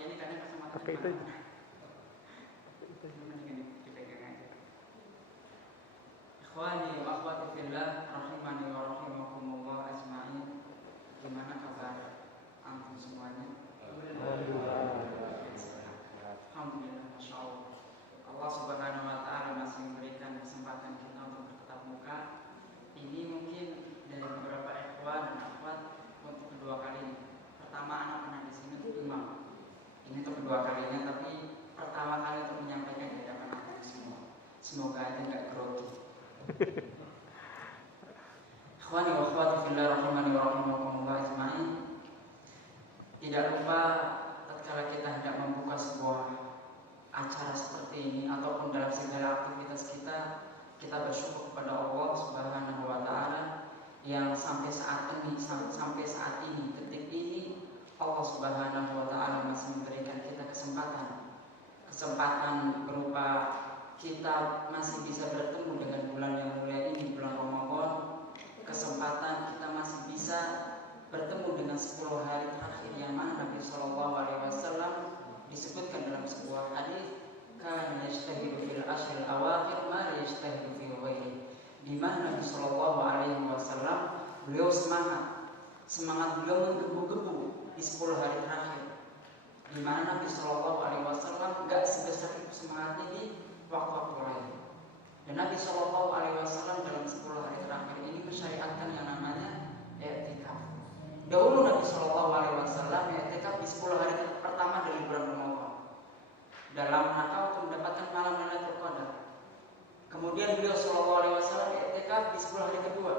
ini karena kacamata Oke, itu dipegang aja. Ikhwani wa akhwati fillah rahimani wa rahimakumullah ajma'in. Gimana kabar antum semuanya? Alhamdulillah, Masya Allah. Allah Subhanahu wa Ta'ala masih memberikan kesempatan kita untuk bertatap muka. Ini mungkin dari beberapa ikhwan dan akhwat untuk kedua kalinya. Pertama, anak pernah di sini untuk imam. Ini untuk kedua kalinya, tapi pertama kali untuk menyampaikan di hadapan antum semua. Semoga aja nggak grogi. Ikhwani wa akhwati fillah rahimani wa rahimakumullah ajma'in. Tidak lupa tatkala kita hendak membuka sebuah acara seperti ini ataupun dalam segala aktivitas kita bersyukur kepada Allah Subhanahu wa Ta'ala yang sampai saat ini detik ini Allah Subhanahu wa Ta'ala masih memberikan kita kesempatan berupa kita masih bisa bertemu dengan bulan yang mulia ini, bulan Ramadan. Kesempatan kita masih bisa bertemu dengan 10 hari terakhir yang mana Nabi Shallallahu Alaihi Wasallam disebutkan dalam sebuah hadis, kana yajtahidu fil ashril awakhir ma yajtahidu fi ghairi. Di mana Nabi Shallallahu Alaihi Wasallam beliau semangat beliau menggebu-gebu di 10 hari terakhir. Di mana Nabi Shallallahu Alaihi Wasallam enggak sebesar itu semangatnya di waktu-waktu lain. Dan Nabi Shallallahu Alaihi Wasallam dalam 10 hari terakhir ini mensyariatkan yang namanya i'tikaf. Dahulu Nabi Shallallahu Alaihi Wasallam i'tikaf di 10 hari pertama dari bulan Ramadan dalam rangka untuk mendapatkan malam Lailatul Qadar. Kemudian beliau Shallallahu Alaihi Wasallam i'tikaf di 10 hari kedua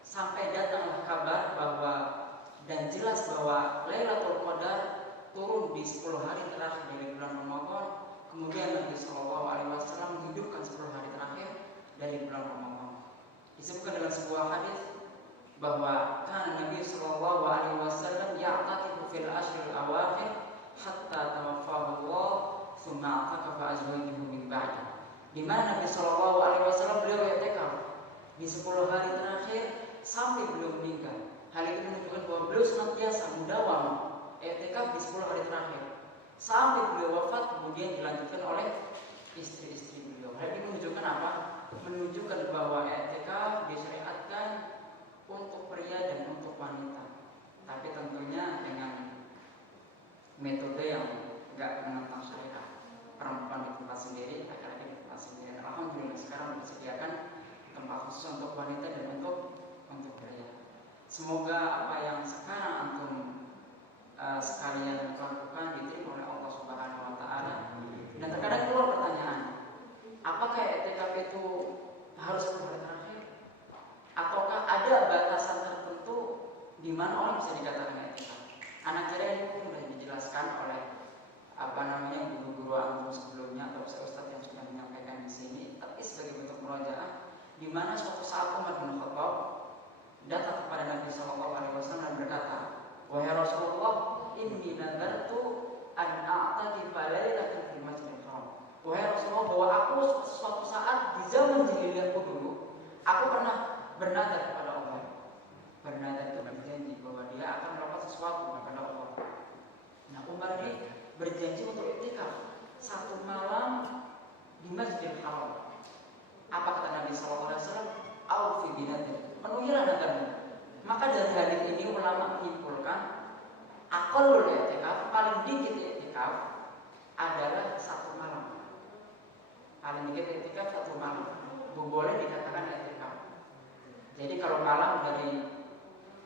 sampai datanglah kabar bahwa dan jelas bahwa Lailatul Qadar turun di 10 hari terakhir dari bulan Ramadan. Kemudian Nabi Shallallahu Alaihi Wasallam menghidupkan 10 hari terakhir dari bulan Ramadan. Disebutkan dalam sebuah hadis bahwa kan Nabi Shallallahu Alaihi Wasallam ya'taqifu fil ashril awakhir hatta tawaffahu Allah thumma a'taqafa azwajuhu min ba'di. Di mana Nabi Shallallahu Alaihi Wasallam beliau i'tikaf di 10 hari terakhir sampai beliau meninggal. Hal itu menunjukkan bahwa beliau senantiasa mudawam i'tikaf di 10 hari terakhir sampai beliau wafat, kemudian dilanjutkan oleh istri-istri beliau. Hal ini menunjukkan apa? Menunjukkan bahwa i'tikaf disyariatkan untuk pria dan untuk wanita, tapi tentunya dengan metode yang enggak menentang syariat. Perempuan di tempat sendiri, laki-laki di tempat sendiri. Alhamdulillah sekarang disediakan tempat khusus untuk wanita dan untuk pria. Semoga apa yang sekarang antum sekalian lakukan diterima oleh Allah Subhanahu wa Ta'ala. Dan terkadang keluar pertanyaan, apakah i'tikaf itu harus 10 hari terakhir? Ataukah ada batasan tertentu di mana orang bisa dikatakan i'tikaf? Anak kira ini sudah dijelaskan oleh guru-guru antum sebelumnya atau ustaz yang sudah menyampaikan di sini. Tapi sebagai bentuk murajaah, di mana suatu saat Umar bin Khattab datang kepada Nabi Shallallahu Alaihi Wasallam dan berkata, wahai Rasulullah, inni nadartu an a'taqifa lailatan fil masjidil haram. Wahai Rasulullah, bahwa aku suatu saat di zaman jahiliyahku dulu, aku pernah bernadar kepada Allah. Bernadar itu berjanji bahwa dia akan melakukan sesuatu kepada Allah. Nah, Umar ini berjanji untuk i'tikaf 1 malam di Masjidil Haram. Apa kata Nabi Sallallahu Alaihi Wasallam? Aufi binadir, penuhilah nadarmu. Maka dari hadis ini ulama menyimpulkan aqallul i'tikaf, paling dikit i'tikaf adalah 1 malam. Paling dikit i'tikaf 1 malam. Boleh dikatakan i'tikaf. Jadi kalau malam dari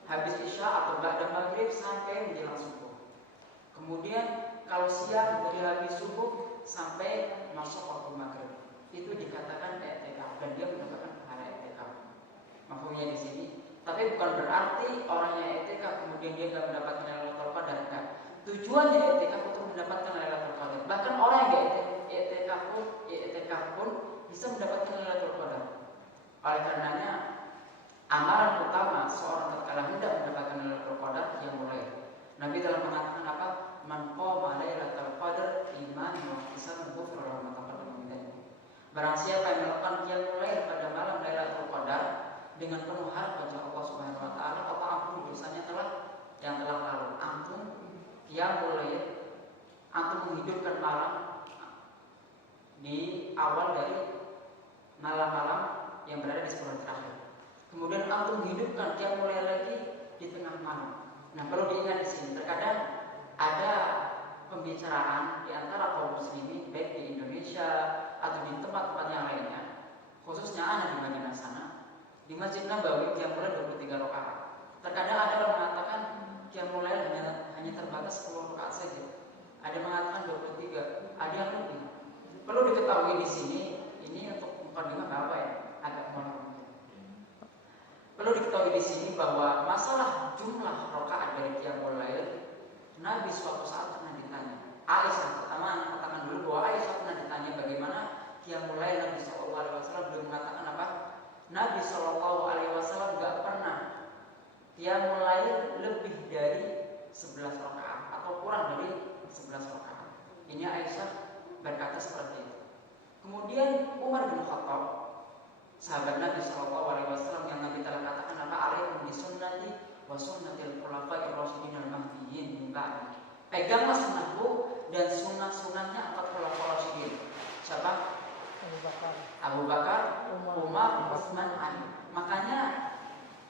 habis isya atau ba'da maghrib sampai menjelang subuh. Kemudian kalau siang dari habis subuh sampai masuk waktu maghrib, itu dikatakan i'tikaf dan dia mendapatkan pahala i'tikaf. Maksudnya di sini, tapi bukan berarti orangnya i'tikaf kemudian dia tidak mendapatkan Lailatul Qadar. Enggak. Tujuannya i'tikaf untuk mendapatkan Lailatul Qadar. Bahkan orang yang i'tikaf pun bisa mendapatkan Lailatul Qadar. Oleh karenanya amalan utama seorang tatkala hendak mendapatkan Lailatul Qadar yang mulai. Nabi telah mengatakan apa? Man qama Lailatul Qadar imanan wa ihtisaban ghufira lahu ma taqaddama min dhanbihi. Barang siapa yang melakukan qiyamul lail pada malam Lailatul Qadar dengan penuh harap kepada Allah Subhanahu wa Ta'ala, apa ampun dosanya yang telah lalu. Ampun qiyamul lail menghidupkan malam di awal dari malam-malam yang berada di 10 terakhir. Kemudian antum menghidupkan qiyamul lail lagi di tengah malam. Nah, perlu diingat di sini terkadang ada pembicaraan di antara kaum muslimin baik di Indonesia atau di tempat-tempat yang lainnya, khususnya ana di Madinah sana, di Masjid Nabawi qiyamul lail 23 rakaat. Terkadang ada yang mengatakan qiyamul lail hanya terbatas 10 rakaat saja. Ada yang mengatakan 23, ada yang lebih. Perlu diketahui di sini, ini untuk mukadimah apa ya? Agak molor. Perlu diketahui di sini bahwa masalah jumlah rakaat dari qiyamul lail, Nabi suatu saat pernah ditanya. Aisyah, pertama katakan dulu bahwa Aisyah pernah ditanya bagaimana qiyamul lail Nabi sallallahu alaihi wasallam, beliau mengatakan apa? Nabi sallallahu alaihi wasallam enggak pernah qiyamul lail lebih dari 11 rakaat atau kurang dari 11 rakaat. Ini Aisyah berkata seperti itu. Kemudian Umar bin Khattab, sahabat Nabi sallallahu alaihi wasallam yang Nabi telah katakan apa? Alaikum bi sunnati wa sunnatil khulafa'ir rasyidin al-mahdiyyin min ba'di. Peganglah sunnahku dan sunnah-sunnahnya 4 khulafa rasyidin. Siapa? Abu Bakar, Umar, Utsman, Ali. Makanya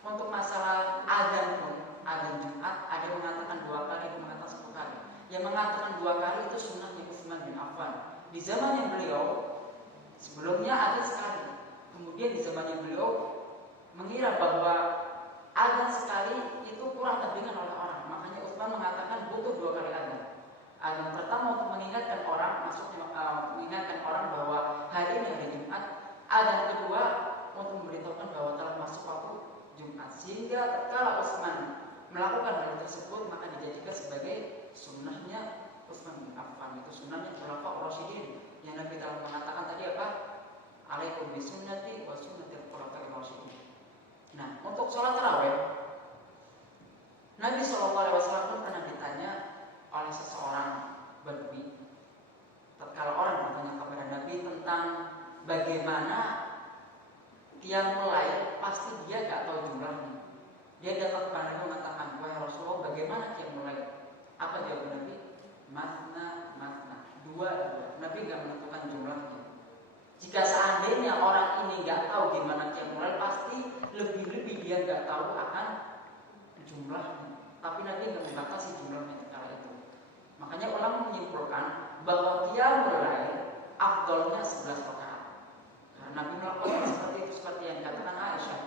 untuk masalah azan pun, azan Jumat ada yang mengatakan 2 kali, ada yang mengatakan 10 kali. Yang mengatakan 2 kali itu sunnahnya Utsman bin Affan. Di zamannya beliau sebelumnya ada sekali. Kemudian di zamannya beliau mengira bahwa azan sekali itu kurang terdengar oleh orang. Makanya Utsman mengatakan butuh 2 kali azan. Azan pertama untuk mengingatkan orang, mengingatkan orang bahwa hari ini hari Jumat. Azan kedua untuk memberitahukan bahwa telah masuk waktu Jumat. Sehingga tatkala Utsman melakukan hal tersebut maka dijadikan sebagai sunnahnya Utsman bin Affan. Itu sunnahnya khulafa rasyidin yang Nabi telah mengatakan tadi apa? Alaikum bi sunnati wa sunnatil khulafa'ir rasyidin. Nah, untuk sholat tarawih, Nabi SAW pun pernah ditanya oleh seseorang Badui. Tatkala orang bertanya kepada Nabi tentang bagaimana qiyamul lail, pasti dia gak tahu jumlahnya. Dia datang kepada Nabi mengatakan, wahai Rasulullah, bagaimana qiyamul lail? Apa jawab Nabi? Matna, matna, 2. Nabi gak menentukan jumlahnya. Jika seandainya orang ini gak tahu gimana qiyamul lail, pasti lebih-lebih dia gak tahu akan jumlahnya. Tapi Nabi gak membatasi jumlahnya kala itu. Makanya ulama menyimpulkan bahwa qiyamul lail afdolnya 11 rakaat. Karena Nabi melakukan seperti itu, seperti yang dikatakan Aisyah.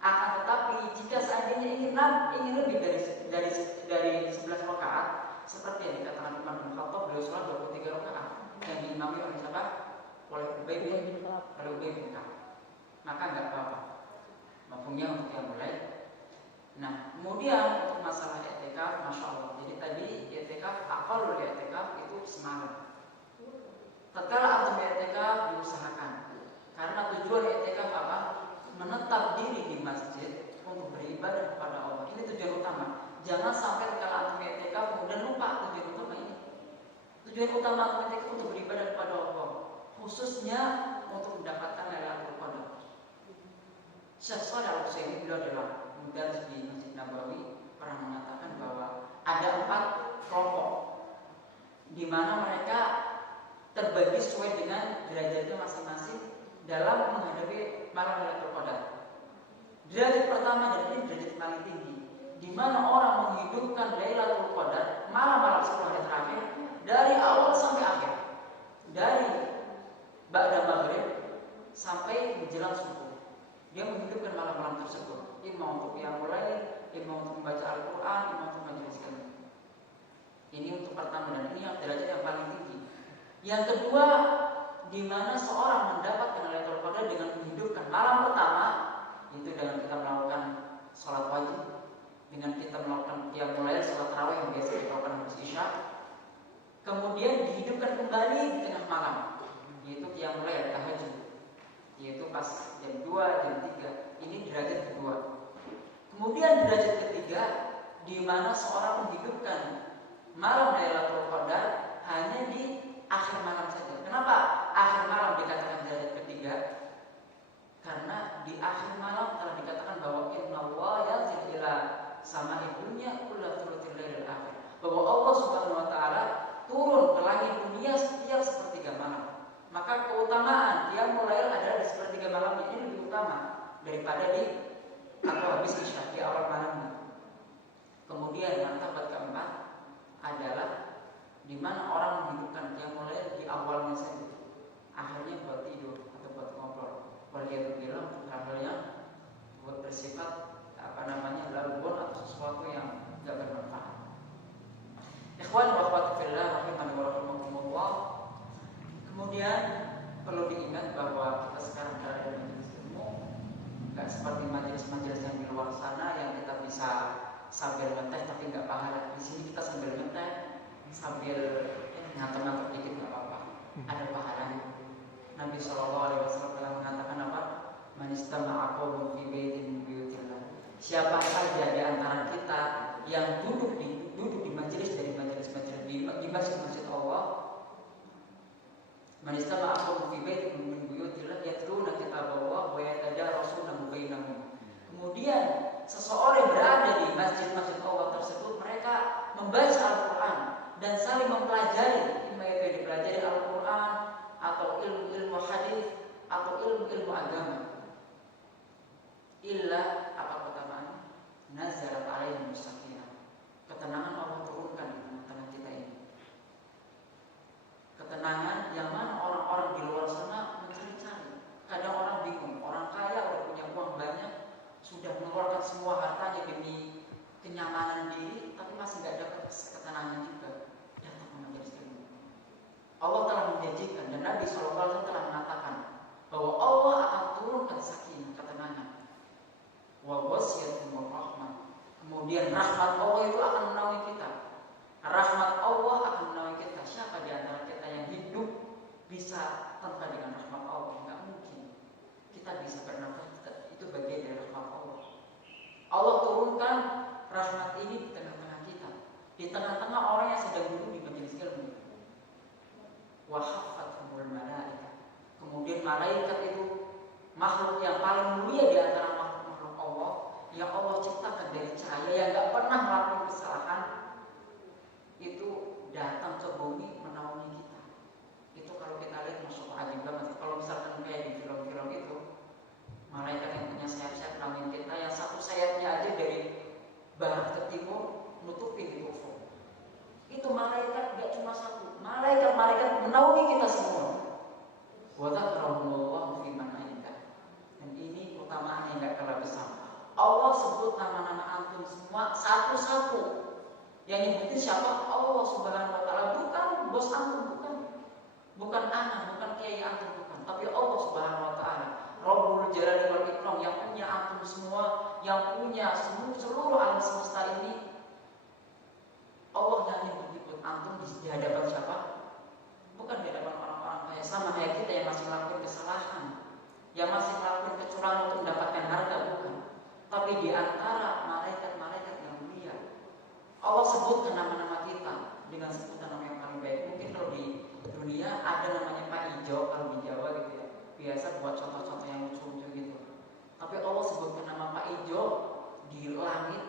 Akan tetapi jika seandainya ingin lebih dari 11 rakaat, seperti yang dikatakan Umar bin Khattab, beliau sholat 23 rakaat yang diimami oleh siapa? Oleh Ubay bin Ka'ab. Maka enggak apa-apa. Mafhumnya untuk yang mulai. Nah, kemudian untuk masalah i'tikaf, masya Allah. Jadi tadi i'tikaf, aqallul i'tikaf itu semalam. Tatkala antum i'tikaf diusahakan. Karena tujuan i'tikaf apa? Menetap diri di masjid untuk beribadah kepada Allah. Ini tujuan utama. Jangan sampai tatkala antum i'tikaf kemudian lupa tujuan utama ini. Tujuan utama antum i'tikaf untuk beribadah kepada Allah, khususnya untuk mendapatkan Lailatul Qadar. Syekh Shalih Al-Utsaimin, beliau adalah mudarris di Masjid Nabawi, pernah mengatakan bahwa ada 4 kelompok di mana mereka terbagi sesuai dengan derajatnya masing-masing dalam menghadapi malam Lailatul Qadar. Derajat pertama dan ini derajat paling tinggi, di mana orang menghidupkan Lailatul Qadar malam-malam 10 hari terakhir dari awal sampai akhir, dari ba'da maghrib sampai menjelang subuh. Dia menghidupkan malam-malam tersebut, imam untuk qiyamul lail, imam untuk membaca Al-Quran, imam untuk majelis ilmu. Ini untuk pertama dan ini yang derajat yang paling tinggi. Yang kedua, di mana seorang mendapatkan Lailatul Qadar dengan menghidupkan malam pertama, itu dengan kita melakukan sholat wajib, dengan kita melakukan qiyamul lail, sholat tarawih yang biasa kita lakukan habis isya. Kemudian dihidupkan kembali di tengah malam, yaitu qiyamul lail, tahajud, yaitu pas jam 2, jam 3. Ini derajat kedua. Kemudian derajat ketiga, di mana seorang menghidupkan malam Lailatul Qadar hanya di akhir malam saja. Kenapa akhir malam dikatakan derajat ketiga? Karena di akhir malam telah dikatakan bahwa innallaha yanzil ila sama'i dunya kulla thuluthil lailil akhir. Bahwa Allah Subhanahu wa taala turun ke langit dunia setiap sepertiga malam. Maka keutamaan qiyamul lail adalah di sepertiga malam ini lebih utama daripada di atau habis isya di awal malamnya. Kemudian martabat keempat adalah di mana orang menghidupkan qiyamul lail di awalnya saja, akhirnya buat tidur atau buat ngobrol. Waliyadzubillah hal yang buat bersifat laluan atau sesuatu yang tidak bermanfaat. Ikhwan wa akhwat fillah rahimani wa rahimakumullah. Kemudian perlu diingat bahwa kita sekarang berada di majelis ilmu, nggak seperti majelis-majelis yang di luar sana yang kita bisa sambil ngeteh tapi nggak pahala. Di sini kita sambil ngeteh sambil ngantuk-ngantuk dikit nggak apa-apa, ada pahalanya. Nabi SAW telah mengatakan apa? Man istama'a qaumun fi baitin min buyutillah. Siapa saja di antara kita yang duduk di majelis dari majelis-majelis di masjid-masjid Allah, man istama'a qaumun fi baitin min buyutillah yatluna kitaballah wa yatadarasunahu bainahum. Kemudian seseorang berada di masjid-masjid Allah tersebut, mereka membaca Al-Quran dan saling mempelajari, yaitu dipelajari Al-Quran atau ilmu hadis atau ilmu agama. Illa apa keutamaannya? Nazalat alaihim sakinah. Ketenangan Allah turunkan di tengah-tengah kita ini. Ketenangan yang mana orang-orang di luar sana mencari-cari. Kadang orang bingung, orang kaya udah punya uang banyak, sudah mengeluarkan semua hartanya demi kenyamanan diri, tapi masih tidak dapat ketenangan juga. Datang ke majelis ilmu. Allah telah menjanjikan dan Nabi SAW telah mengatakan bahwa Allah akan turunkan sakinah, ketenangan. Wa wasiyatuhum rahmah. Kemudian rahmat Allah itu akan menaungi kita. Rahmat Allah akan menaungi kita. Siapa di antara kita yang hidup bisa tanpa dengan rahmat Allah? Enggak mungkin. Kita bisa bernafas, itu bagian dari rahmat Allah. Allah turunkan rahmat ini di tengah-tengah kita, di tengah-tengah orang yang sedang duduk di majelis ilmu. Wa haffathumul malaikah. Kemudian malaikat itu makhluk yang paling mulia di antara makhluk-makhluk Allah yang Allah ciptakan dari cahaya, yang gak pernah melakukan kesalahan, itu datang ke bumi menaungi kita. Itu kalau kita lihat masya Allah ajib banget. Kalau misalkan kayak di film-film itu, malaikat yang punya sayap-sayap naungin kita, yang satu sayapnya aja dari barat ke timur nutupin di ufuk. Itu malaikat gak cuma satu, malaikat menaungi kita semua. Wa dzakarahumullahu fi man 'indah. Dan ini keutamaan yang gak kalah besar. Allah sebut nama-nama antum semua satu-satu. Yang nyebutin siapa? Allah Subhanahu wa taala, bukan bos antum, bukan anak, bukan kiai antum, bukan, tapi Allah Subhanahu wa taala. Rabbul Jalali wal Ikram, yang punya antum semua, yang punya seluruh alam semesta ini. Allah yang nyebut antum di hadapan siapa? Bukan di hadapan orang-orang kaya, sama kayak kita yang masih melakukan kesalahan, yang masih melakukan kecurangan untuk mendapatkan harga, bukan. Tapi di antara malaikat-malaikat yang mulia, Allah sebutkan nama-nama kita dengan sebutan nama yang paling baik. Mungkin kalau di dunia ada namanya Pak Ijo kalau di Jawa gitu ya, biasa buat contoh-contoh yang lucu-lucu gitu. Tapi Allah sebutkan nama Pak Ijo di langit,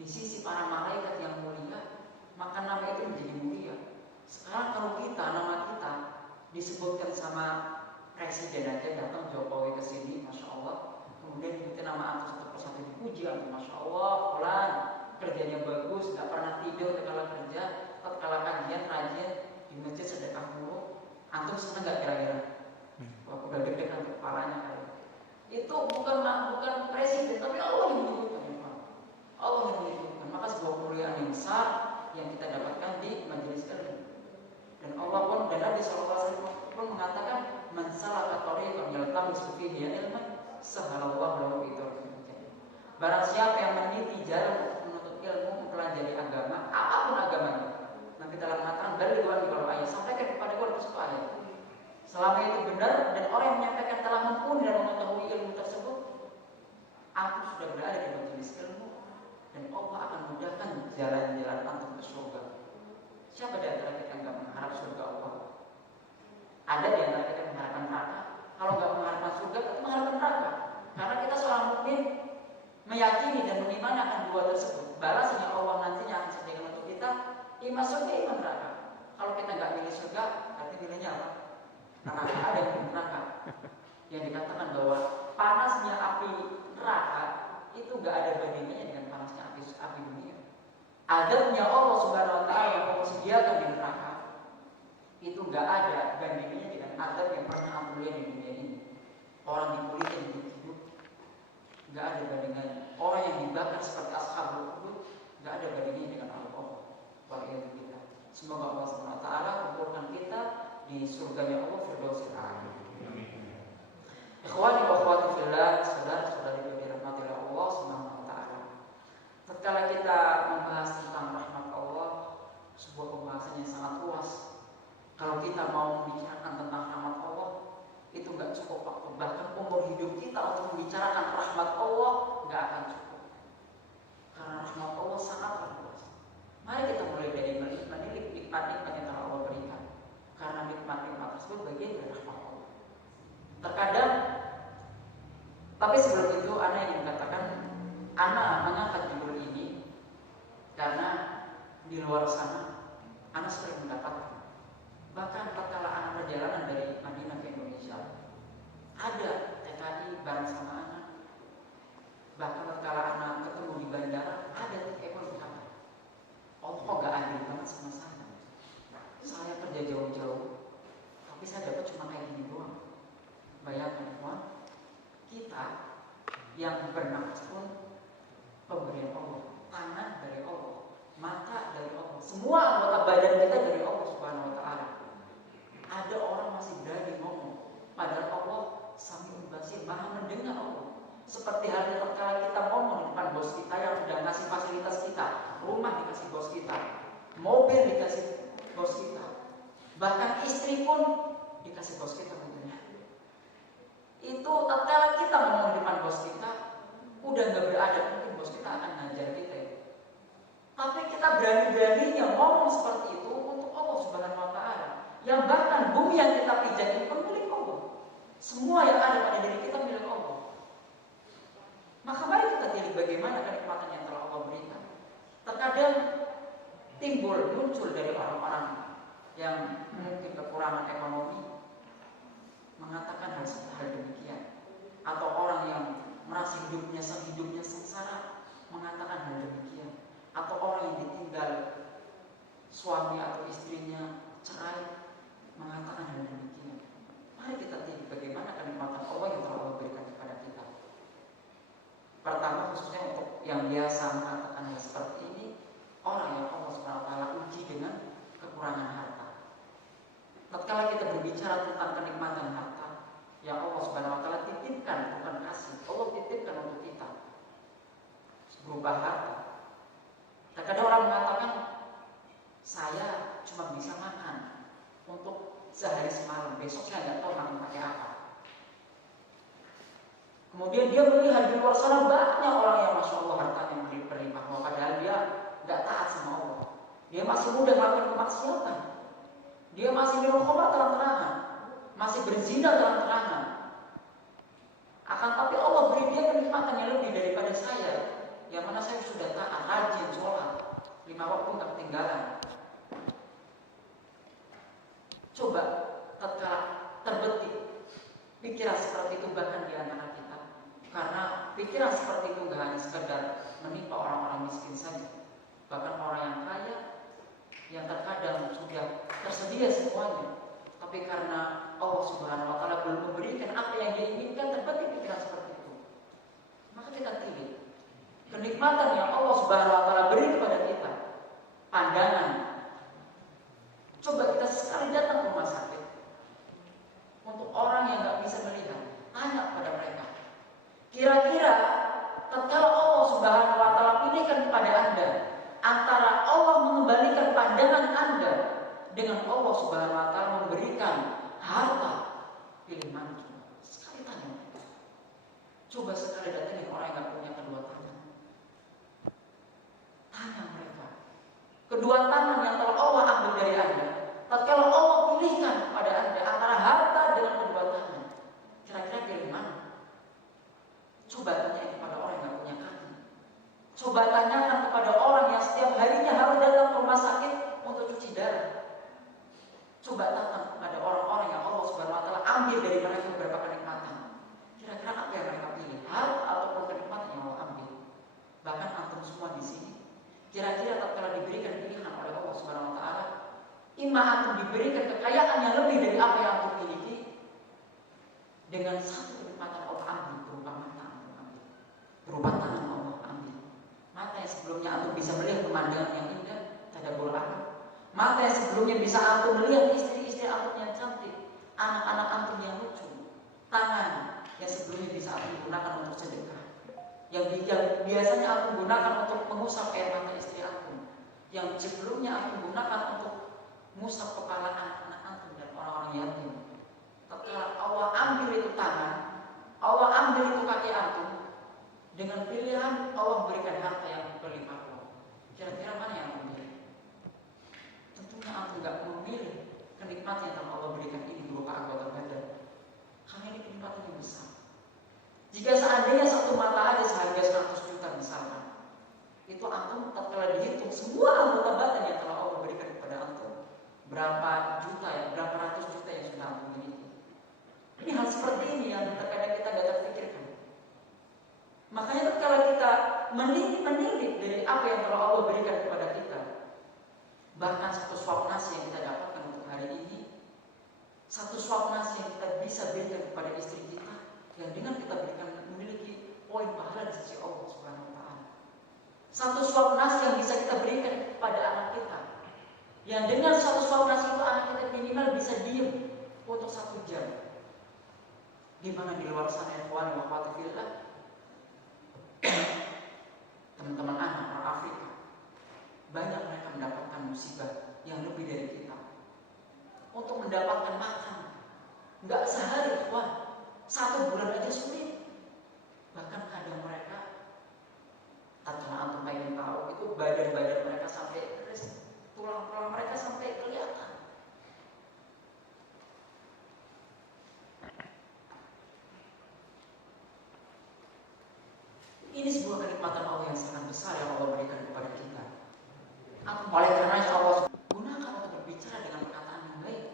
di sisi para malaikat yang mulia, maka nama itu menjadi mulia. Sekarang kalau kita, nama kita disebutkan sama presiden aja, datang Jokowi ke sini, masya Allah, kemudian kita nama antum satu persatu dipuji, masya Allah, fulan kerjanya bagus, nggak pernah tidur ketika kerja, ketika kajian rajin di masjid, sedekah mulu. Antum seneng nggak kira-kira? Wah, udah deg-degan kepalanya kali. Itu bukan presiden, tapi Allah yang menyebutkan. Allah yang menyebutkan. Maka sebuah kemuliaan yang besar yang kita dapatkan di majelis ilmu. Dan Allah pun, dan Nabi SAW pun mengatakan, man salaka thariqan yaltamisu fihi ilman sahalallahu lahu bihi tariqan. Barang siapa yang meniti jalan menuntut ilmu, mempelajari agama, apapun agamanya. Nabi telah mengatakan, balighuan kalau ayat, sampaikan kepada gua tersebut ayat. Selama itu benar dan orang yang menyampaikan telah mumpuni dan mengetahui ilmu tersebut, aku sudah berada di majelis ilmu dan Allah akan mudahkan jalan-jalan antum ke surga. Siapa di antara kita yang enggak mengharap surga Allah? Ada di antara kita yang mengharapkan neraka? Kalau enggak mengharapkan surga, kita mengharapkan neraka. Karena kita seorang mukmin meyakini dan mengimani akan dua tersebut. Balasnya Allah nantinya akan sediakan untuk kita iman surga, iman neraka. Kalau nggak milih surga, berarti milihnya apa? Neraka. Ada yang milih neraka. Yang dikatakan bahwa panasnya api neraka itu nggak ada bandingannya dengan panasnya api dunia. Adabnya Allah Subhanahu Wa Taala yang Allah sediakan di neraka itu nggak ada bandingannya dengan adab yang pernah aku lihat di dunia ini. Orang dikulitin hidup, nggak ada bandingannya. Orang yang dibakar seperti ashabul ukhdud, nggak ada bandingannya dengan Allah. Wa'alaikumsalam. Semoga Allah Subhanahu Wa Taala kumpulkan kita di surganya Allah Firdausil A'la. Ikhwani wa akhwati fillah, saudara-saudari yang dirahmati oleh Allah Subhanahu Wa Taala. Tatkala kita membahas tentang rahmat Allah, sebuah pembahasan yang sangat luas. Kalau kita mau membicarakan tentang rahmat Allah, itu nggak cukup waktu. Bahkan umur hidup kita untuk membicarakan rahmat Allah nggak akan cukup. Karena rahmat Allah sangat luas. Mari kita mulai dari menikmati nikmat-nikmat yang telah Allah berikan. Karena nikmat-nikmat tersebut bagian dari rahmat Allah. Terkadang, tapi sebelum itu ana ingin mengatakan, ana mengangkat judul ini karena di luar sana ana sering mendapatkan. Bahkan tatkala anak perjalanan dari Madinah ke Indonesia, ada TKI bareng sama anak. Bahkan tatkala anak ketemu di bandara, ada TKI pun berkata, "Oh, kok gak adil banget sama saya? Saya kerja jauh-jauh, tapi saya dapat cuma kayak gini doang." Bayangkan, kawan, kita yang bernapas pun pemberian Allah, tangan dari Allah, mata dari Allah, semua anggota badan kita dari Allah Subhanahu Wa Taala. Ada orang masih berani ngomong, padahal Allah Sami'un Basir, Maha mendengar Allah. Seperti halnya tatkala kita ngomong di depan bos kita yang sudah ngasih fasilitas kita, rumah dikasih bos kita, mobil dikasih bos kita, bahkan istri pun dikasih bos kita tentunya. Itu tatkala kita ngomong di depan bos kita, udah nggak beradab, mungkin bos kita akan ngajar kita. Tapi kita berani-beraninya ngomong seperti itu untuk Allah Subhanahu Wa Taala, yang bahkan bumi yang kita pijak itu pun milik Allah. Semua yang ada pada diri kita milik Allah. Maka mari kita lihat bagaimana kenikmatan yang telah Allah berikan. Terkadang muncul dari orang-orang yang mungkin kekurangan ekonomi mengatakan hal demikian, atau orang yang merasa hidupnya sengsara mengatakan hal demikian, atau orang yang ditinggal suami atau istrinya cerai mengatakan hal demikian. Mari kita lihat bagaimana kenikmatan Allah yang telah Allah berikan kepada kita. Pertama, khususnya untuk yang biasa mengatakan hal seperti ini, orang yang Allah Subhanahu Wa Taala uji dengan kekurangan harta. Tatkala kita berbicara tentang kenikmatan harta yang Allah Subhanahu Wa Taala titipkan, bukan kasih, Allah titipkan untuk kita berupa harta. Terkadang orang mengatakan, saya cuma bisa makan untuk sehari semalam, besok saya nggak tahu makan pakai apa. Kemudian dia melihat di luar sana banyak orang yang masya Allah hartanya berlimpah, padahal dia nggak taat sama Allah. Dia masih muda melakukan kemaksiatan, dia masih minum khamar terang-terangan, masih berzina terang-terangan. Akan tapi Allah beri dia kenikmatan yang lebih daripada saya, yang mana saya sudah taat, rajin sholat, 5 waktu nggak ketinggalan. Coba tatkala terbetik pikiran seperti itu bahkan di antara kita, karena pikiran seperti itu nggak hanya sekedar menimpa orang-orang miskin saja, bahkan orang yang kaya yang terkadang sudah tersedia semuanya, tapi karena Allah Subhanahu Wa Taala belum memberikan apa yang dia inginkan, terbetik pikiran seperti itu. Maka kita pilih kenikmatan yang Allah Subhanahu Wa Taala beri kepada kita, pandangan. Coba kita sekali datang ke rumah sakit, untuk orang yang nggak bisa melihat, tanya kepada mereka, kira-kira tatkala Allah Subhanahu Wa Taala pilihkan kepada Anda antara Allah mengembalikan pandangan Anda dengan Allah Subhanahu Wa Taala memberikan harta, pilih mana? Sekali tanya mereka. Coba sekali datangin orang yang nggak punya kedua tangan, tanya mereka, kedua tangan yang telah Allah ambil dari Anda, tatkala Allah pilihkan kepada Anda antara harta dengan kedua tangan, kira-kira pilih mana? Coba tanya kepada orang yang gak punya kaki. Coba tanyakan kepada orang yang setiap harinya harus datang ke rumah sakit untuk cuci darah. Coba tanya pada orang-orang yang Allah Subhanahu wa taala ambil dari mereka beberapa kenikmatan. Kira-kira apa yang mereka pilih? Harta ataupun kenikmatan yang Allah ambil? Bahkan antum semua di sini, kira-kira tatkala diberikan pilihan oleh Allah Subhanahu wa taala, imma antum diberikan kekayaan yang lebih dari apa yang antum miliki, dengan satu kenikmatan Allah ambil berupa mata antum ambil, berupa tangan Allah ambil. Mata yang sebelumnya antum bisa melihat pemandangan yang indah, tadabbur akal. Mata yang sebelumnya bisa antum melihat istri-istri antum yang cantik, anak-anak antum yang lucu. Tangan yang sebelumnya bisa antum gunakan untuk sedekah, yang biasanya antum gunakan untuk mengusap air mata istri antum, yang sebelumnya antum gunakan untuk mengusap kepala anak-anak antum dan orang-orang yatim. Setelah Allah ambil itu tangan, Allah ambil itu kaki antum, dengan pilihan Allah berikan harta yang berlimpah. Kira-kira mana yang antum pilih? Tentunya antum tidak memilih kenikmatan yang telah Allah berikan ini berupa anggota badan, karena ini kenikmatan yang besar. Jika seandainya satu mata aja seharga 100 juta misalkan, itu antum tatkala dihitung semua anggota badan yang telah Allah berikan kepada antum, berapa juta ya, berapa ratus juta yang sudah antum miliki. Ini hal seperti ini yang terkadang kita tidak terpikirkan. Makanya tatkala kita menilik dari apa yang telah Allah berikan kepada kita, bahkan satu suap nasi yang kita dapatkan untuk hari ini, satu suap nasi yang kita bisa berikan kepada istri kita, yang dengan kita berikan memiliki poin pahala di sisi Allah Subhanahu wa taala. Satu suap nasi yang bisa kita berikan kepada anak kita, yang dengan satu suap nasi itu anak kita minimal bisa diam untuk 1 jam. Di mana di luar sana ikhwan wa akhwati fillah, teman-teman anak orang Afrika, banyak mereka mendapatkan musibah yang lebih dari kita. Untuk mendapatkan makan, nggak sehari ikhwan, 1 bulan aja sulit. Bahkan kadang mereka, tatkala antum pengen tahu, itu badan-badan mereka sampai keris, tulang-tulang mereka sampai kelihatan. Ini sebuah kenikmatan Allah yang sangat besar yang Allah berikan kepada kita. Oleh karena Allah gunakan untuk berbicara dengan perkataan yang baik.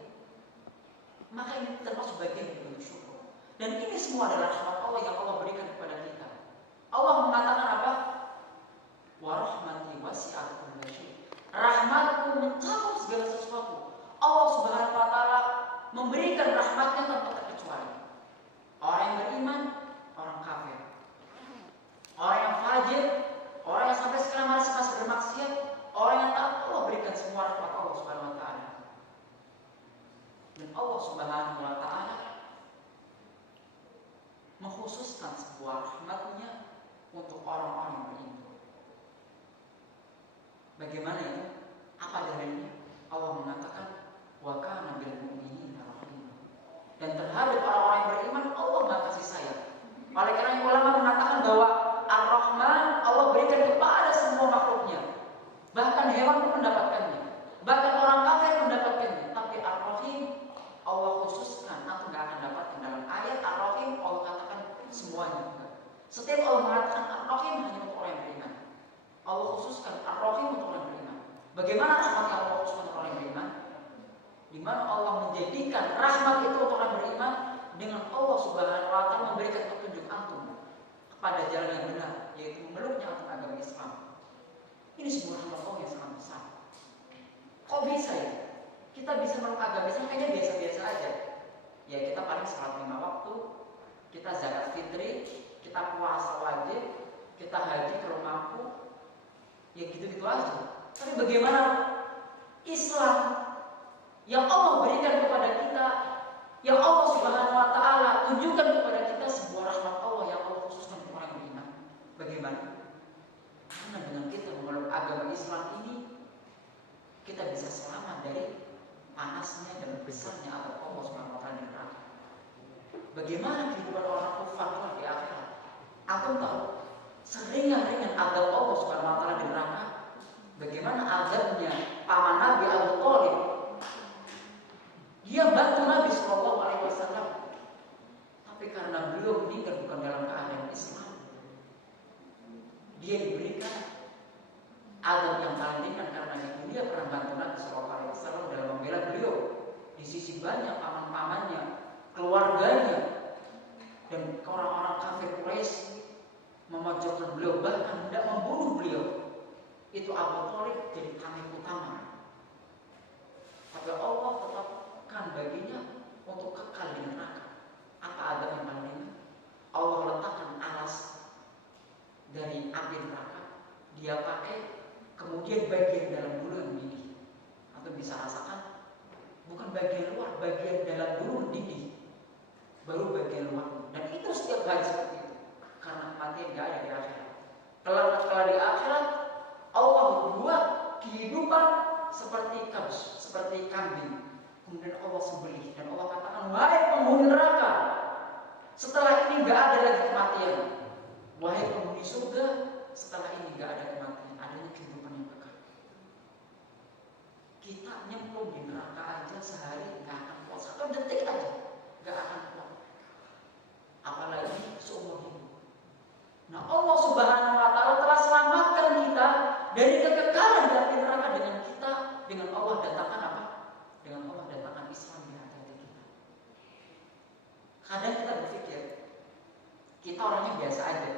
Maka ini termasuk bagian dari bentuk syukur. Dan ini semua adalah rahmat Allah yang Allah berikan kepada kita. Allah mengatakan apa? Wa rahmati wasi'at kulla syai'. Rahmatku mencakup segala sesuatu. Allah Subhanahu wa taala memberikan rahmatnya tanpa terkecuali. Orang yang beriman, orang kafir, orang yang fajir, orang yang sampai sekarang masih bermaksiat, orang yang taat, Allah berikan semua rahmat Allah Subhanahu wa taala. Dan Allah Subhanahu wa taala mengkhususkan sebuah rahmatnya untuk orang-orang yang beriman. Bagaimana itu? Apa dalilnya? Allah mengatakan wa kana bil mu'minina rahim. Dan terhadap orang-orang yang beriman Allah Maha kasih sayang. Oleh karena ulama mengatakan bahwa Ar-Rahman Allah berikan kepada semua makhluknya. Bahkan hewan pun mendapatkannya. Bahkan orang kafir mendapatkannya. Tapi Ar-Rahim Allah khususkan, atau tidak akan dapatkan dalam ayat Ar-Rahim. Allah katakan semuanya. Setiap Allah mengatakan Ar-Rahim hanya untuk orang yang beriman. Allah khususkan Ar-Rahim untuk orang yang beriman. Bagaimana rahmat yang Allah khususkan untuk orang yang beriman? Di mana Allah menjadikan rahmat itu untuk orang beriman dengan Allah Subhanahu wa taala memberikan petunjuk antum kepada jalan yang benar, yaitu memeluknya antum agama Islam. Ini sebuah rahmat Allah yang sangat besar. Kok bisa ya? Kita bisa meluk agama Islam kayaknya biasa-biasa aja. Ya kita paling salat 5 waktu, kita zakat fitri, kita puasa wajib, kita haji kalau mampu, ya gitu-gitu aja. Tapi bagaimana Islam yang Allah berikan kepada kita, yang Allah Subhanahu wa taala tunjukkan kepada kita sebuah rahmat Allah yang Allah khususkan untuk orang yang beriman. Bagaimana? Karena dengan kita memeluk agama Islam ini, kita bisa selamat dari panasnya dan besarnya azab Allah Subhanahu wa taala di neraka. Bagaimana kehidupan orang kafir di akhirat? Aku tahu seringan-ringan azab Allah Subhanahu wa taala di neraka. Bagaimana azabnya paman Nabi Abu Thalib? Dia bantu Nabi Shallallahu Alaihi Wasallam, tapi karena beliau meninggal bukan dalam keadaan Islam, dia diberikan azab yang paling ringan karena dia pernah bantu Nabi Shallallahu Alaihi Wasallam dalam membela beliau sisi banyak paman-pamannya, keluarganya, dan orang-orang kafir Quraisy memojokkan beliau, bahkan hendak membunuh beliau. Itu Abu Thalib jadi tameng utama. Tapi Allah tetapkan baginya untuk kekal di neraka. Apa adab yang paling ringan? Allah letakkan alas dari api neraka, dia pakai, kemudian bagian dalam dulu yang mendidih. Atau bisa rasakan, bukan bagian luar, bagian dalam dulu mendidih, baru bagian luar. Dan itu setiap hari seperti itu, karena kematian gak ada di akhirat. Kalau di akhirat Allah buat kehidupan seperti kabus, seperti kambing, kemudian Allah sembelih dan Allah katakan, wahai penghuni neraka, setelah ini gak ada lagi kematian. Wahai penghuni surga, setelah ini gak ada kematian, adanya kehidupan yang kekal. Kita nyemplung di neraka aja sehari gak akan kuat, 1 detik aja gak akan kuat, apalagi seumur hidup. Nah, Allah Subhanahu wa Ta'ala telah selamatkan kita dari kekekalan dari neraka dengan Allah datangkan apa? Dengan Allah datangkan Islam di hati kita. Kadang kita berpikir kita orangnya biasa aja,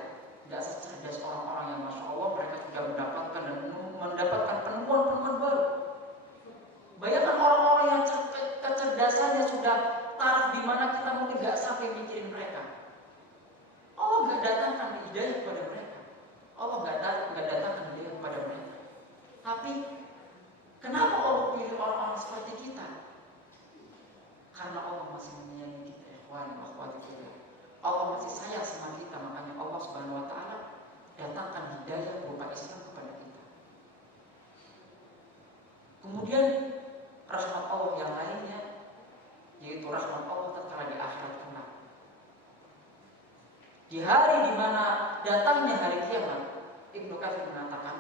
tidak secerdas orang-orang yang masya Allah mereka sudah mendapatkan penemuan baru. Bayangkan orang-orang yang kecerdasannya sudah taraf di mana kita mungkin nggak sampai mikirin mereka. Allah nggak datangkan hidayah kepada mereka. Allah nggak datangkan hidayah kepada mereka. Tapi kenapa Allah pilih orang-orang seperti kita? Karena Allah masih menyayangi kita, ikhwan wa akhwat fillah. Allah masih sayang sama kita, makanya Allah Subhanahu wa Ta'ala datangkan hidayah berupa Islam kepada kita. Kemudian rahmat Allah yang lainnya, yaitu rahmat Allah tatkala di akhirat kelak. Di hari di mana datangnya hari kiamat, Ibnu Katsir mengatakan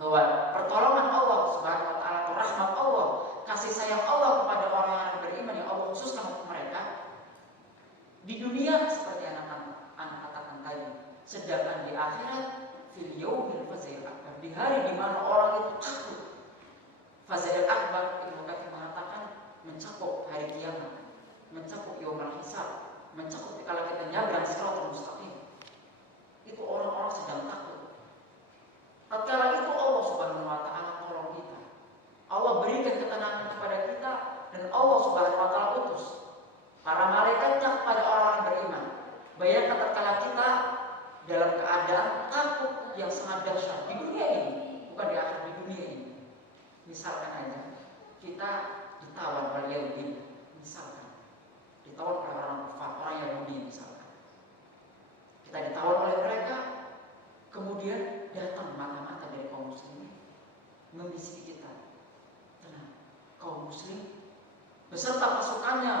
bahwa pertolongan Allah Subhanahu wa Ta'ala atau rahmat Allah, kasih sayang Allah kepada orang yang beriman yang Allah khususkan untuk mereka di dunia seperti anak katakan tadi, sedangkan di akhirat fil yaumil fazail akbar, di hari di mana orang itu takut. Fazail akbar, Ibnu Katsir mengatakan mencakup hari kiamat, mencakup yaumul hisab, mencakup kalau kita nyabrang siratal mustaqim. Itu orang-orang sedang takut. Tatkala itu Allah Subhanahu wa Ta'ala tolong kita. Allah berikan ketenangan kepada kita dan Allah Subhanahu wa Ta'ala utus para malaikatnya kepada orang-orang beriman. Bayangkan tatkala kita dalam keadaan takut yang sangat dahsyat di dunia ini, bukan di akhirat, di dunia ini. Misalkan aja kita ditawan oleh Yahudi, misalkan ditawan oleh orang kafir, orang Yahudi misalkan. Kita ditawan oleh mereka, kemudian datang mata-mata dari kaum muslimin membisiki kita, tenang, kaum muslim beserta pasukannya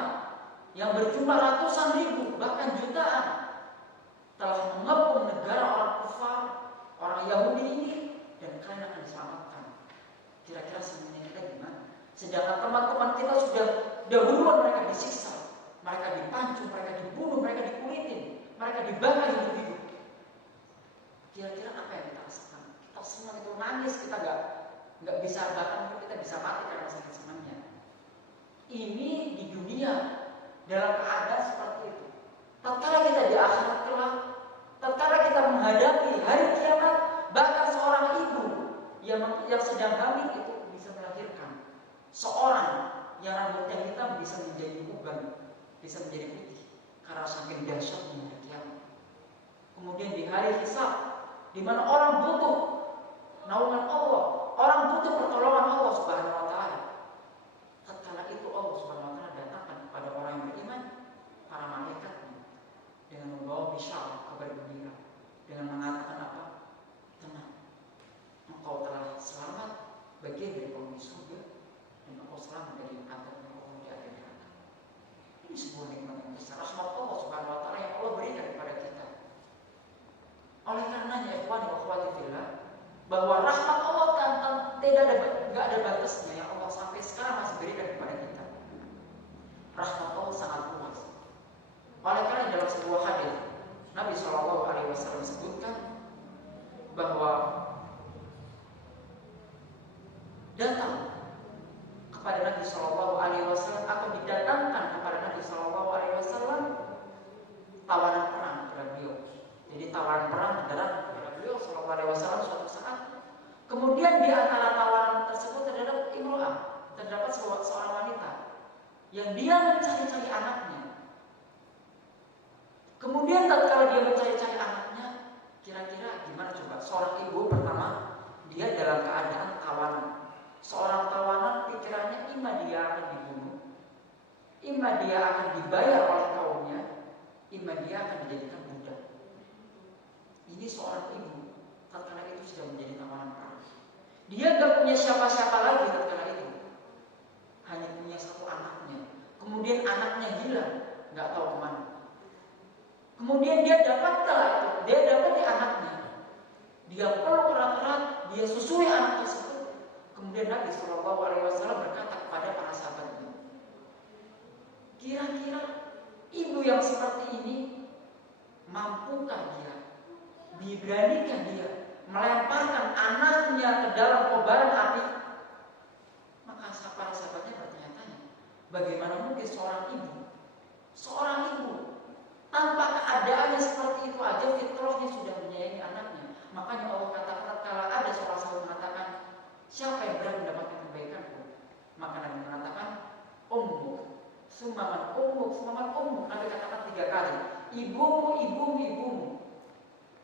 yang berjumlah ratusan ribu bahkan jutaan telah mengepung negara orang kafir, orang Yahudi ini, dan kalian akan diselamatkan. Kira-kira sebenarnya kita gimana? Sedangkan teman-teman kita sudah dahuluan mereka disiksa, mereka dipancung, mereka dibunuh, mereka dikulitin, mereka dibakar hidup-hidup. Kira-kira apa yang kita rasakan? Kita senang, itu nangis, kita nggak bisa, bahkan kita bisa mati karena sakit senangnya. Ini di dunia dalam keadaan seperti itu. Tatkala kita di akhirat kelak, tatkala kita menghadapi hari kiamat, bahkan seorang ibu yang sedang hamil itu bisa melahirkan seorang yang rambutnya hitam bisa menjadi uban, bisa menjadi putih karena saking dahsyatnya hari kiamat. Kemudian di hari hisab, di mana orang butuh naungan Allah, orang butuh pertolongan Allah Subhanahu wa Ta'ala. Tatkala itu Allah Subhanahu wa Ta'ala datangkan kepada orang yang beriman para malaikatnya dengan membawa bisyarah, kabar gembira, dengan mengatakan apa? Tenang, engkau telah selamat bagian dari penghuni surga dan engkau selamat dari adab yang Allah di neraka. Ini sebuah nikmat yang besar, rahmat Allah Subhanahu wa Ta'ala yang Allah berikan kepada kita. Oleh karenanya ikhwan wa akhwati fillah, bahwa rahmat Allah nggak ada batasnya yang Allah sampai sekarang masih berikan kepada kita. Rahmat Allah sangat luas. Oleh karena dalam sebuah hadis Nabi SAW sebutkan bahwa datang kepada Nabi SAW Wasallam atau didatangkan kepada Nabi Shallallahu Alaihi Wasallam tawanan perang kepada beliau. Jadi tawanan perang didatangkan kepada beliau Shallallahu Alaihi Wasallam suatu saat. Kemudian di antara tawanan tersebut terdapat imro'ah, terdapat seorang wanita yang dia mencari-cari anaknya. Kemudian tatkala dia mencari-cari anaknya, kira-kira gimana coba? Seorang ibu pertama, dia dalam keadaan tawanan. Seorang tawanan pikirannya imma dia akan dibunuh, imma dia akan dibayar oleh kaumnya, imma dia akan dijadikan budak. Ini seorang ibu tatkala itu sudah menjadi tawanan perang. Dia gak punya siapa-siapa lagi tatkala itu, hanya punya satu anaknya. Kemudian anaknya hilang, gak tahu kemana. Kemudian dia dapat anaknya. Dia peluk erat-erat, dia susui anak tersebut. Kemudian Nabi Shallallahu Alaihi Wasallam berkata kepada para sahabatnya, kira-kira ibu yang seperti ini mampukah dia, diberanikah dia melemparkan anaknya ke dalam kobaran api? Maka para sahabatnya bertanya-tanya, bagaimana mungkin seorang ibu tanpa keadaannya seperti itu aja fitrahnya sudah menyayangi anaknya. Makanya Allah katakan kalau ada seorang sahabat mengatakan, siapa yang berani mendapatkan kebaikanku? Maka Nabi mengatakan, ummuk, sumaman ummuk. Nabi katakan 3 kali, ibumu.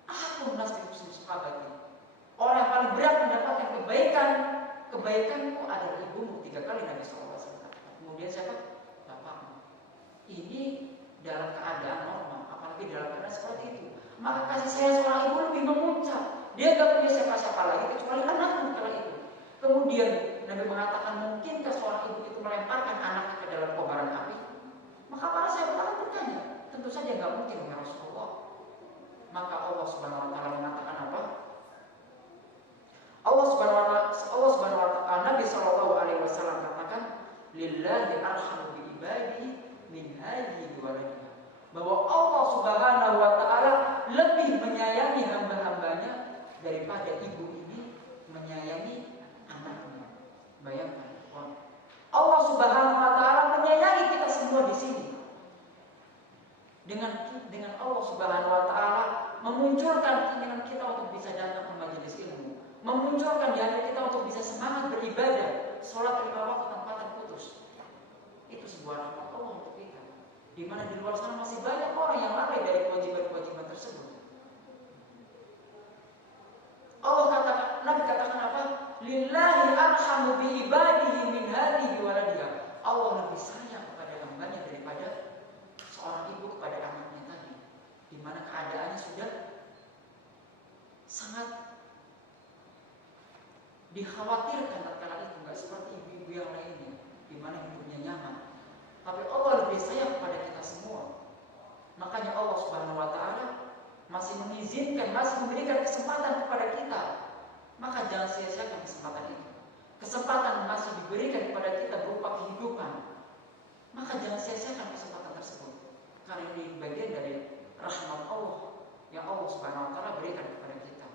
Aku nasib sahabat ini. Orang yang paling berat mendapatkan kebaikanku adalah ibumu. 3 kali Nabi SAW. Kemudian siapa? Bapakmu. Ini dalam keadaan normal, apalagi dalam keadaan seperti itu. Maka kasih sayang seorang ibu lebih memuncak. Dia gak punya siapa-siapa lagi kecuali anaknya kala itu. Kemudian Nabi mengatakan, mungkinkah seorang ibu itu melemparkan anaknya ke dalam kobaran api? Maka para sahabat bertanya, tentu saja gak mungkin ya Rasulullah. Maka Allah Subhanahu Wa Taala mengatakan apa? Allah Subhanahu Wa Taala, Nabi Shallallahu Alaihi Wasallam katakan, lillahi arhamu bi ibadihi min hadhihi waladiha, bahwa Allah Subhanahu Wa Taala lebih menyayangi hamba-hambanya daripada ibu ini menyayangi anaknya. Bayangkan, Allah Subhanahu Wa Taala menyayangi kita semua di sini. Dengan Allah Subhanahu Wa Taala memunculkan keinginan kita untuk bisa datang ke majelis ilmu, memunculkan di hati kita untuk bisa semangat beribadah, sholat 5 waktu tanpa terputus. Itu sebuah rahmat Allah untuk kita. Di mana di luar sana masih banyak orang yang lalai dari kewajiban-kewajiban tersebut. Nabi katakan apa? Lillahi arhamu bi ibadihi min hadhihi waladiha. Allah lebih sayang kepada hambanya daripada seorang ibu kepada anaknya tadi. Di mana keadaannya sudah sangat dikhawatirkan tatkala itu, nggak seperti ibu-ibu yang lainnya, di mana hidupnya nyaman. Tapi Allah lebih sayang kepada kita semua. Makanya Allah Subhanahu Wa Taala masih mengizinkan, masih memberikan kesempatan kepada kita. Maka jangan sia-siakan kesempatan itu. Kesempatan masih diberikan kepada kita berupa kehidupan. Maka jangan sia-siakan kesempatan tersebut. Karena ini bagian dari rahmat Allah yang Allah Subhanahu Wa Taala berikan kepada kita.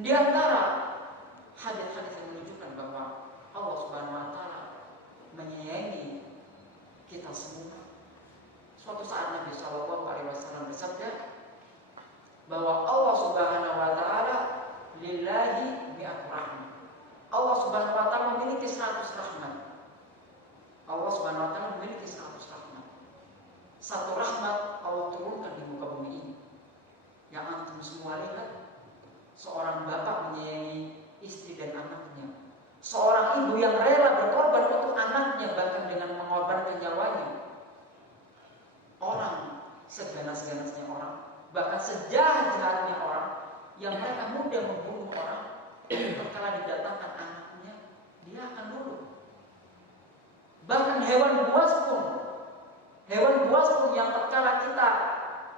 Di antara hadis-hadis yang menunjukkan bahwa Allah Subhanahu Wa Taala menyayangi kita semua. Suatu saat Nabi Shallallahu Alaihi Wasallam bersabda bahwa Allah Subhanahu Wa Taala lillahi mi'atu rahmah. Allah Subhanahu Wa Taala memiliki 100 rahmat. Allah Subhanahu Wa Taala memiliki 100 rahmat. Satu rahmat Allah turunkan di muka bumi ini. Yang antum semua lihat, seorang bapak menyayangi istri dan anaknya. Seorang ibu yang rela berkorban untuk anaknya, bahkan dengan mengorbankan nyawanya. Orang seganas-ganasnya orang, bahkan sejahat-jahatnya orang, yang mereka mudah membunuh orang, tatkala didatangkan anaknya, dia akan bunuh. Bahkan hewan buas pun yang tatkala kita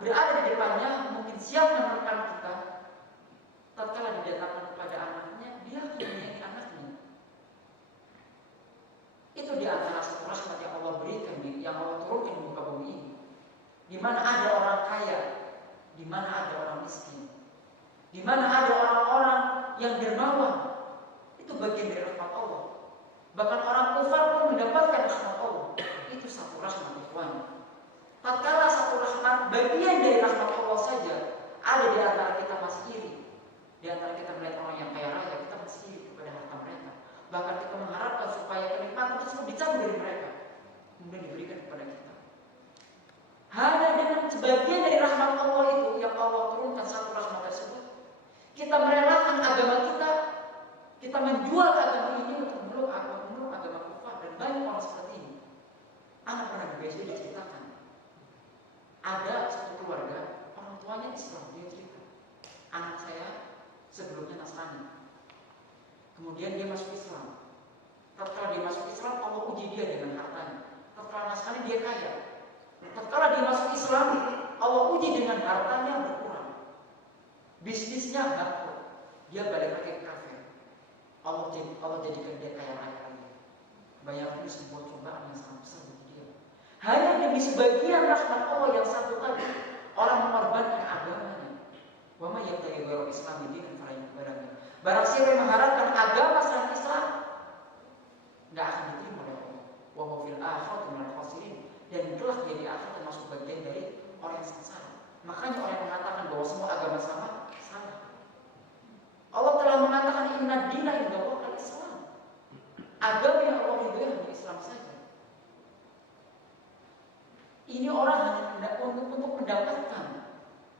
berada di depannya mungkin siap menerkam kita, tatkala didatangkan kepada anaknya, dia akan menyayangi anaknya. Itu di antara satu rahmat yang Allah berikan, yang Allah turunkan di muka bumi ini. Di mana ada orang kaya, di mana ada orang miskin, di mana ada orang-orang yang dermawan. Itu bagian dari rahmat Allah. Bahkan orang kufar pun mendapatkan rahmat Allah. Itu satu rahmat ikhwan. Tatkala satu rahmat, bagian dari rahmat Allah saja, ada di antara kita masih iri. Di antara kita melihat orang yang kaya raya, kita masih iri kepada harta mereka. Bahkan kita mengharapkan supaya kenikmatan tersebut dicabut dari mereka, kemudian diberikan kepada kita. Hanya dengan sebagian dari rahmat Allah itu yang Allah turunkan satu rahmat tersebut, kita merelakan agama kita menjual agama ini untuk meluk agama kufar. Dan banyak orang seperti ini. Anak pernah di BSD diceritakan, ada satu keluarga orang tuanya Islam. Dia cerita, anak saya sebelumnya Nasrani, kemudian dia masuk Islam. Tatkala dia masuk Islam, Allah uji dia dengan hartanya. Tatkala Nasrani dia kaya. Tatkala dia masuk Islam, Allah uji dengan hartanya berkurang. Bisnisnya bangkrut, dia balik lagi ke kafir. Allah jadikan dia kaya raya lagi. Bayangkan ini sebuah cobaan yang sangat besar bagi dia. Hanya demi sebagian rahmat Allah yang satu tadi, orang mengorbankan agamanya. Wa may yabtaghi ghayra al-islami dinan falan yuqbal minhu. Barang siapa yang mengharapkan agama selain Islam, tidak akan diterima oleh Allah. Wa huwa fil akhirati minal khasirin. Dan itulah jadi akhir termasuk bagian dari orang yang sengsara. Makanya orang yang mengatakan bahwa semua agama sama, salah. Allah telah mengatakan inna dina indallahi al-Islam. Agama yang Allah ridhoi hanya Islam saja. Ini orang hanya untuk mendapatkan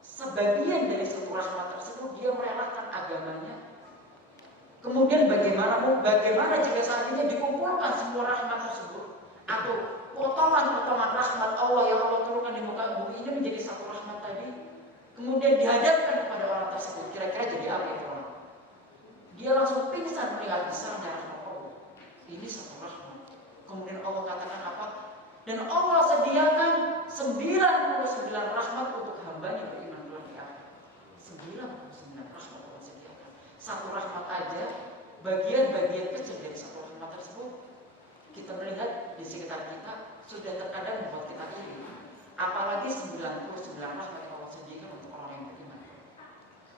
sebagian dari sebuah rahmat tersebut, dia merelakan agamanya. Kemudian bagaimana jika seandainya dikumpulkan semua rahmat tersebut atau potongan-potongan rahmat Allah yang Allah turunkan di muka bumi ini menjadi satu rahmat tadi, kemudian dihadapkan kepada orang tersebut, kira-kira jadi apa itu orang? Dia langsung pingsan melihat besarnya rahmat Allah. Ini satu rahmat. Kemudian Allah katakan apa? Dan Allah sediakan 99 rahmat untuk hambanya beriman kelak di akhir. 99 rahmat Allah sediakan. Satu rahmat aja, bagian-bagian kecil dari satu rahmat tersebut, kita melihat di sekitar kita sudah terkadang membuat kita iri. Apalagi 99 rahmat yang Allah sediakan untuk orang yang beriman.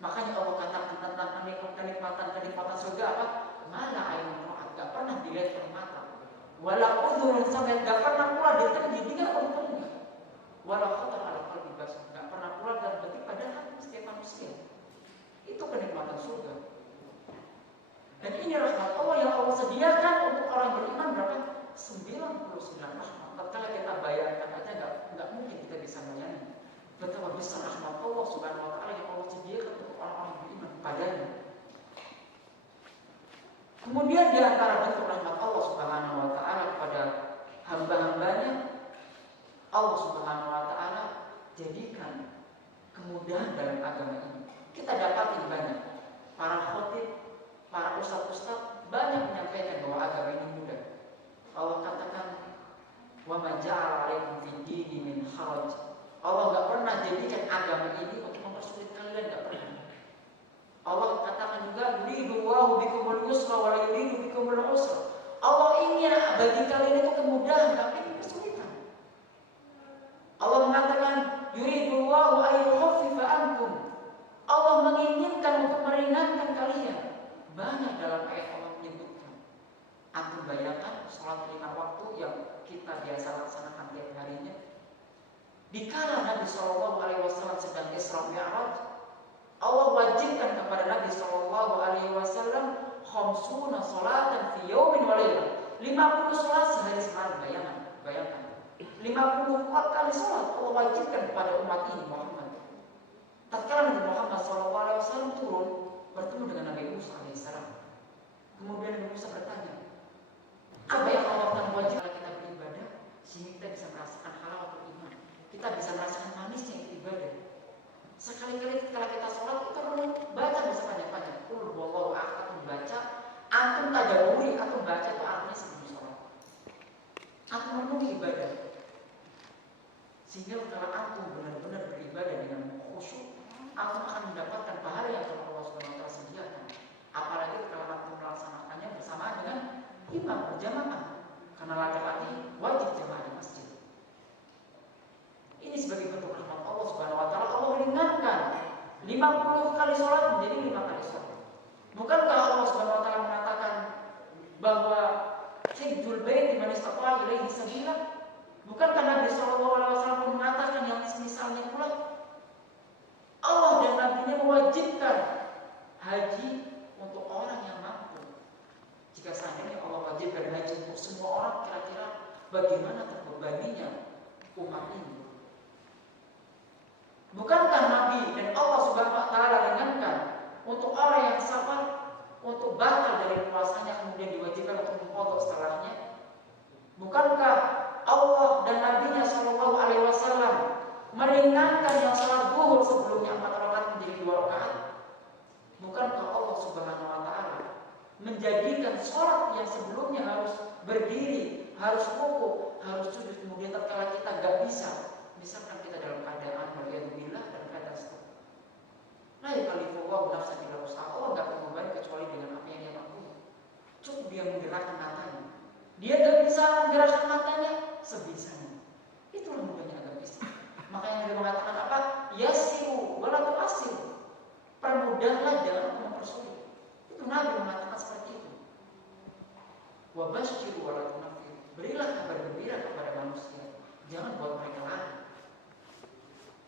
Makanya Allah katakan tentang kenikmatan surga apa? Mana ain ra'at, gak pernah dilihat oleh mata. Walau udhurun sampai gak pernah pula didengar oleh telinga. Walau khatar ala qalbi bashar, gak pernah pula dalam hati pada hati setiap manusia. Itu kenikmatan surga. Dan ini rahmat Allah yang Allah sediakan untuk orang beriman berapa? 99 rahmat. Tatkala kita bayangkan aja gak mungkin kita bisa bayangin betapa besar rahmat Allah Subhanahu wa taala yang Allah sediakan untuk orang-orang beriman padanya. Kemudian di antara bentuk rahmat Allah Subhanahu wa taala kepada hamba-hambanya, Allah Subhanahu wa taala jadikan kemudahan dalam agama ini. Kita dapatin banyak para khatib, para ustaz-ustaz banyak menyampaikan bahwa agama ini mudah. Allah katakan, "Wa ma ja'ala 'alaikum fid dini min haraj." Allah enggak pernah jadikan agama ini untuk mempersulit kalian, enggak pernah. Allah katakan juga, "Yuridu Allahu bikumul yusra wa la yuridu bikumul usra." Allah ingin bagi kalian itu kemudahan, tapi kesulitan. Allah mengatakan, "Yuridu Allahu an yukhaffifa ankum." Allah menginginkan untuk meringankan kalian. Banyak dalam ayat Allah menyebutkan. Antum bayangkan sholat 5 waktu yang kita biasa laksanakan tiap harinya. Dikala Nabi SAW sedang Isra Mi'raj, Allah wajibkan kepada Nabi SAW khamsuna salatan fi yawmin wa laylah. 50 salat sehari semalam, bayangkan. 50 kali salat Allah wajibkan kepada umat ini Muhammad. Tatkala Nabi Muhammad SAW turun bertemu dengan Nabi Musa AS. Kemudian Nabi Musa bertanya, apa yang Allah telah wajibkan kita beribadah sehingga kita bisa merasakan halawatul iman, kita bisa merasakan manisnya ibadah. Sekali-kali ketika kita sholat kita perlu baca bisa banyak-banyak. Qul huwallahu ahad, baca. Antum tadaburi atau baca itu artinya sebelum sholat. Antum memenuhi ibadah. Sehingga kalau antum benar-benar beribadah dengan khusyuk, antum akan mendapatkan pahala yang Allah Subhanahu wa taala sediakan. Apalagi kalau antum melaksanakannya bersama dengan imam berjamaah. Karena laki-laki wajib jamaah di masjid. Ini sebagai bentuk rahmat Allah Subhanahu wa taala. Allah ringankan 50 kali sholat menjadi 5 kali sholat. Bukankah Allah Subhanahu wa taala mengatakan bahwa ittakhadha ilaihi sabila? Bukankah Nabi sallallahu alaihi wasallam mengatakan yang semisalnya pula? Allah dan Nabi-Nya mewajibkan haji untuk orang yang mampu. Jika seandainya Allah wajibkan haji untuk semua orang, kira-kira bagaimana terbebaninya umat ini? Bukankah Nabi dan Allah Subhanahu wa taala ringankan untuk orang yang sabar untuk batal dari puasanya kemudian diwajibkan untuk mengqadha setelahnya? Bukankah Allah dan Nabi-Nya sallallahu alaihi wasallam meringankan yang salat zuhur sebelumnya 4 rakaat menjadi 2 rakaat? Bukankah Allah Subhanahu wa taala menjadikan sholat yang sebelumnya harus berdiri, harus rukuk, harus sujud, kemudian tatkala kita nggak bisa, misalkan kita dalam keadaan waliyadzubillah dan keadaan stop, la yukallifullahu nafsan illa wus'aha, Allah nggak akan membebani kecuali dengan apa yang dia mampu. Cukup dia menggerakkan matanya, dia nggak bisa menggerakkan matanya sebisanya. Itulah mudahnya agama Islam. Makanya dia mengatakan apa? Yassiru wa la tu'assiru, permudahlah jangan mempersulit. Itu Nabi mengatakan seperti itu. Wa basyiru wa la tunaffiru, berilah kabar gembira kepada manusia, jangan buat mereka lari.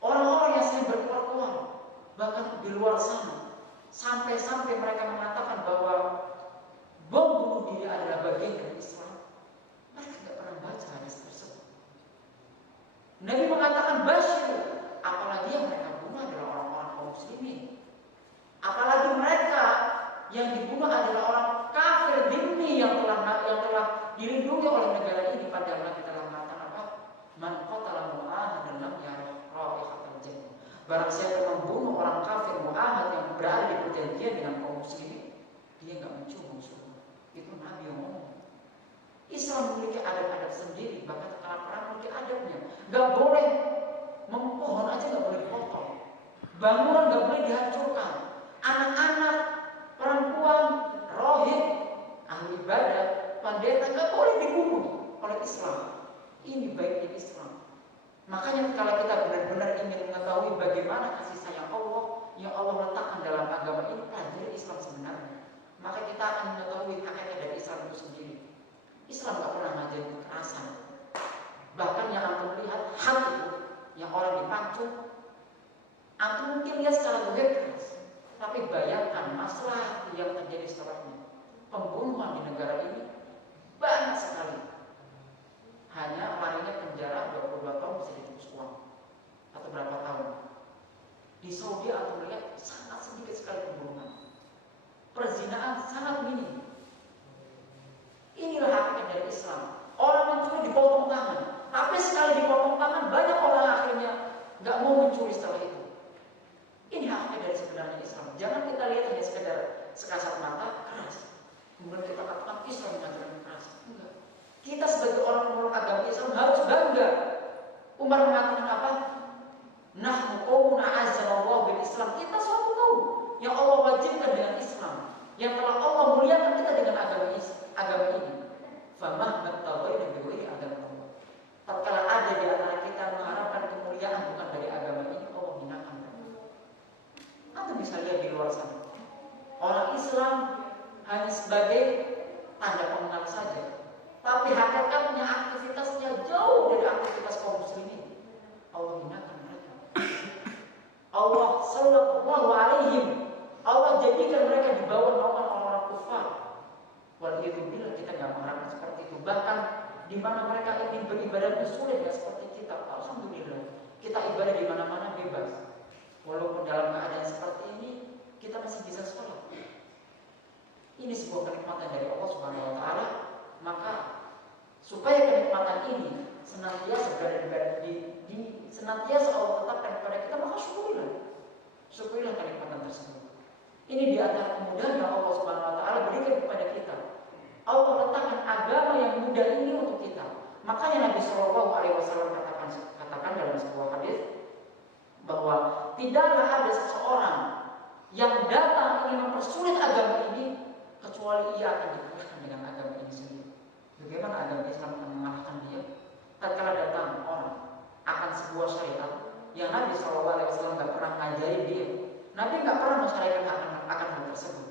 Orang-orang yang sering berkeluar bahkan di luar sana, sampai-sampai mereka mengatakan bahwa bom bunuh diri adalah bagian dari Islam, mereka tidak pernah baca hadis tersebut. Nabi mengatakan basyiru, apalagi yang mereka bunuh adalah orang-orang kaum muslimin, apalagi mereka yang dibunuh adalah orang kafir dhimmi yang telah dilindungi oleh negara ini. Padahal Nabi telah mengatakan apa? Man qatala mu'ahadan lam yarah raihatal jannah. Barang siapa yang membunuh orang kafir mu'ahad yang berada di perjanjian dengan kaum muslimin, dia enggak mencium surga. Itu Nabi yang ngomong. Islam memiliki adab-adab sendiri, bahkan kalau perang memiliki adabnya. Enggak boleh pohon aja enggak boleh dipotong. Bangunan enggak boleh dihancurkan. Anak-anak, perempuan, rohib, ahli ibadah, pendeta nggak boleh dibunuh oleh Islam. Ini baiknya Islam. Makanya kalau kita benar-benar ingin mengetahui bagaimana kasih sayang Allah yang Allah letakkan dalam agama ini, pelajari Islam sebenarnya. Maka kita akan mengetahui hakikat dari Islam itu sendiri. Islam nggak pernah ngajarin kekerasan. Bahkan yang antum lihat hal itu, yang orang dipancung, antum mungkin lihat secara keras. Tapi bayangkan masalah yang terjadi setelahnya. Pembunuhan di negara ini banyak sekali. Hanya larinya penjara 22 tahun bisa ditebus uang. Atau berapa tahun. Di Saudi atau melihat sangat sedikit sekali pembunuhan. Perzinaan sangat minim. Inilah hakikat dari Islam. Orang mencuri dipotong tangan. Tapi sekali dipotong tangan, banyak orang akhirnya nggak mau mencuri setelah itu. Ini hakikat dari sebenarnya Islam. Jangan kita lihat hanya sekedar sekasat mata keras, kemudian kita katakan Islam mengajarkan keras. Enggak. Kita sebagai orang pemeluk agama Islam harus bangga. Umar mengatakan apa? Nahnu qaumun a'azzanallahu bil Islam. Kita suatu kaum yang Allah wajibkan dengan Islam, yang telah Allah muliakan kita dengan agama ini. Famahmat tawaina bi ghairi agama Allah. Tatkala ada di antara kita mengharapkan kemuliaan bukan dari agama ini, Allah hinakan. Anda bisa lihat di luar sana, orang Islam hanya sebagai tanda pengenal saja, tapi hakikatnya aktivitasnya jauh dari aktivitas kaum muslimin. Allah hinakan mereka. Allah sallallahu alaihim, Allah jadikan mereka di bawah naungan orang-orang kufar. Walhamdulillah kita nggak mengharapkan seperti itu. Bahkan di mana mereka ingin beribadah sulit nggak seperti kita. Alhamdulillah kita ibadah di mana-mana bebas. Walaupun dalam keadaan seperti ini kita masih bisa sholat. Ini sebuah kenikmatan dari Allah Subhanahu wa taala. Maka supaya kenikmatan ini senantiasa berada di senantiasa Allah tetapkan kepada kita, maka syukurilah. Syukurilah kenikmatan tersebut. Ini di antara kemudahan yang Allah Subhanahu wa taala berikan kepada kita. Allah letakkan agama yang mudah ini untuk kita. Makanya Nabi Shallallahu alaihi wasallam katakan dalam sebuah hadis bahwa tidaklah ada seseorang yang datang ingin mempersulit agama ini kecuali ia akan dikalahkan dengan agama ini sendiri. Bagaimana agama Islam akan mengalahkan dia? Tatkala datang orang akan sebuah syariat yang Nabi SAW nggak pernah ngajarin dia, Nabi nggak pernah mensyariatkan akan hal tersebut,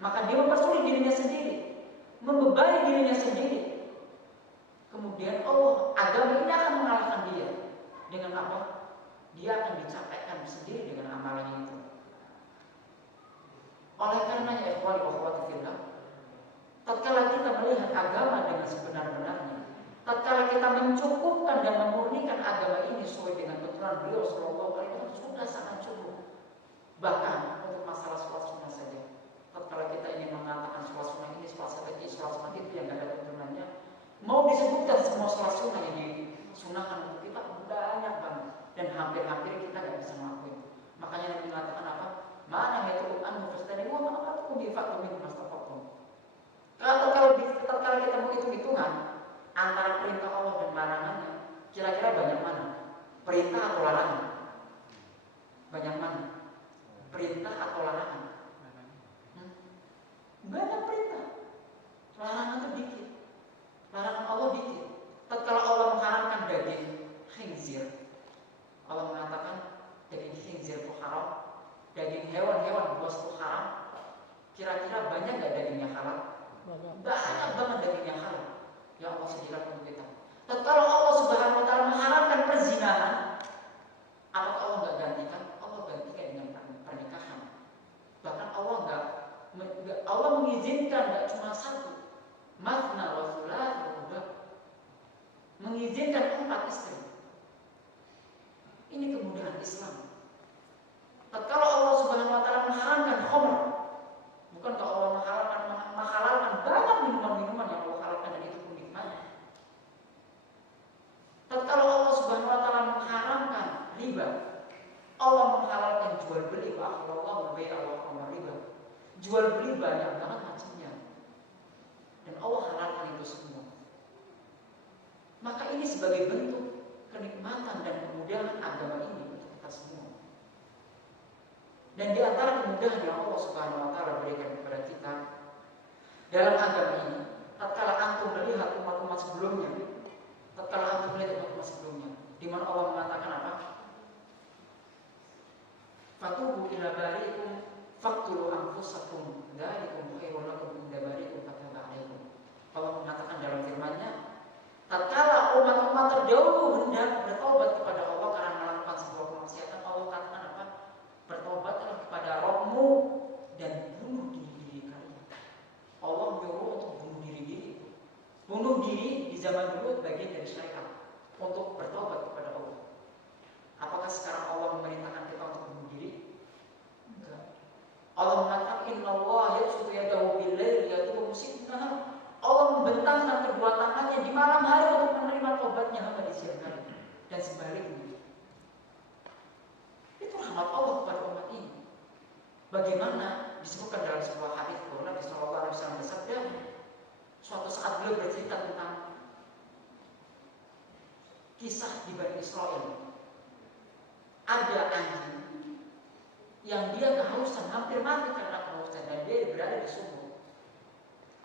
maka dia mempersulit dirinya sendiri, membebani dirinya sendiri. kemudian agama ini akan mengalahkan dia. Dengan apa? Dia akan dicapaikan sendiri dengan amalannya itu. Oleh karenanya ikhwani wa akhwati fillah, tatkala kita melihat agama dengan sebenar-benarnya, tatkala kita mencukupkan dan memurnikan agama ini sesuai dengan tuntunan beliau sallallahu alaihi wasallam, sudah sangat cukup. Bahkan untuk masalah sholat sunnah saja, tatkala kita ingin mengatakan sholat sunnah ini, sholat sunnah itu yang tidak ada tuntunannya, mau disebutkan semua sholat sunnah yang disunahkan untuk kita banyak banget, dan hampir-hampir kita nggak bisa ngelakuin. Makanya Nabi mengatakan apa? Mana itu anu fastani wa ma'atu bifatu min mastaqatum. Kalau kita mau hitung-hitungan antara perintah Allah dan larangannya, kira-kira banyak mana? Perintah atau larangan? Banyak mana? Perintah atau larangan? Banyak perintah. Larangan itu dikit. Larangan Allah dikit. Tatkala Allah mengharamkan daging khinzir, Allah mengatakan daging khinzir itu haram. Daging hewan-hewan buas itu haram. Kira-kira banyak nggak daging yang halal? Banyak banget daging yang halal yang Allah sediakan untuk kita. Tatkala Allah Subhanahu wa taala mengharamkan perzinahan, apakah Allah nggak gantikan? Allah gantikan dengan pernikahan. Bahkan Allah mengizinkan nggak cuma satu, mathna wa thulatha wa ruba', mengizinkan 4 istri. Ini kemudahan Islam. Tatkala Allah Subhanahu wa taala mengharamkan khamr, bukankah Allah menghalalkan banyak minuman-minuman yang Allah halalkan dan itu pun nikmatnya. Tatkala Allah Subhanahu wa taala mengharamkan riba, Allah menghalalkan jual beli, wa ahlallahu bai'a wa harrama riba. Jual beli banyak banget macamnya. Dan Allah halalkan itu semua. Maka ini sebagai bentuk kenikmatan dan kemudahan agama ini untuk kita semua. Dan di antara kemudahan yang Allah Subhanahu wa taala berikan kepada kita dalam agama ini, tatkala antum melihat umat-umat sebelumnya, di mana Allah mengatakan apa? Fatubu ila bari'ikum faqtulu anfusakum dzalikum khairun lakum inda bari'ikum fataba 'alaikum. Allah mengatakan dalam firman-Nya, tatkala umat-umat terdahulu hendak bertobat kepada Allah karena melakukan sebuah kemaksiatan, Allah katakan apa? Bertobatlah kepada Rabbmu dan bunuh diri kalian. Allah menyuruh untuk bunuh diri. Bunuh diri di zaman dulu bagian dari syariat untuk bertobat kepada Allah. Apakah sekarang Allah memerintahkan kita untuk bunuh diri? Enggak. Allah mengatakan innallaha yabsutu yadahu bil-laili yatubu musibnah. Allah membentangkan kedua tangannya di malam hari untuk menerima tobatnya hamba di siang hari, dan sebaliknya. Itu rahmat Allah kepada umat ini. Bagaimana disebutkan dalam sebuah hadis bahwa Nabi sallallahu alaihi wasallam bersabda, suatu saat beliau bercerita tentang kisah di Bani Israel. Ada anjing yang dia kehausan, hampir mati karena kehausan, dan dia berada di sumur.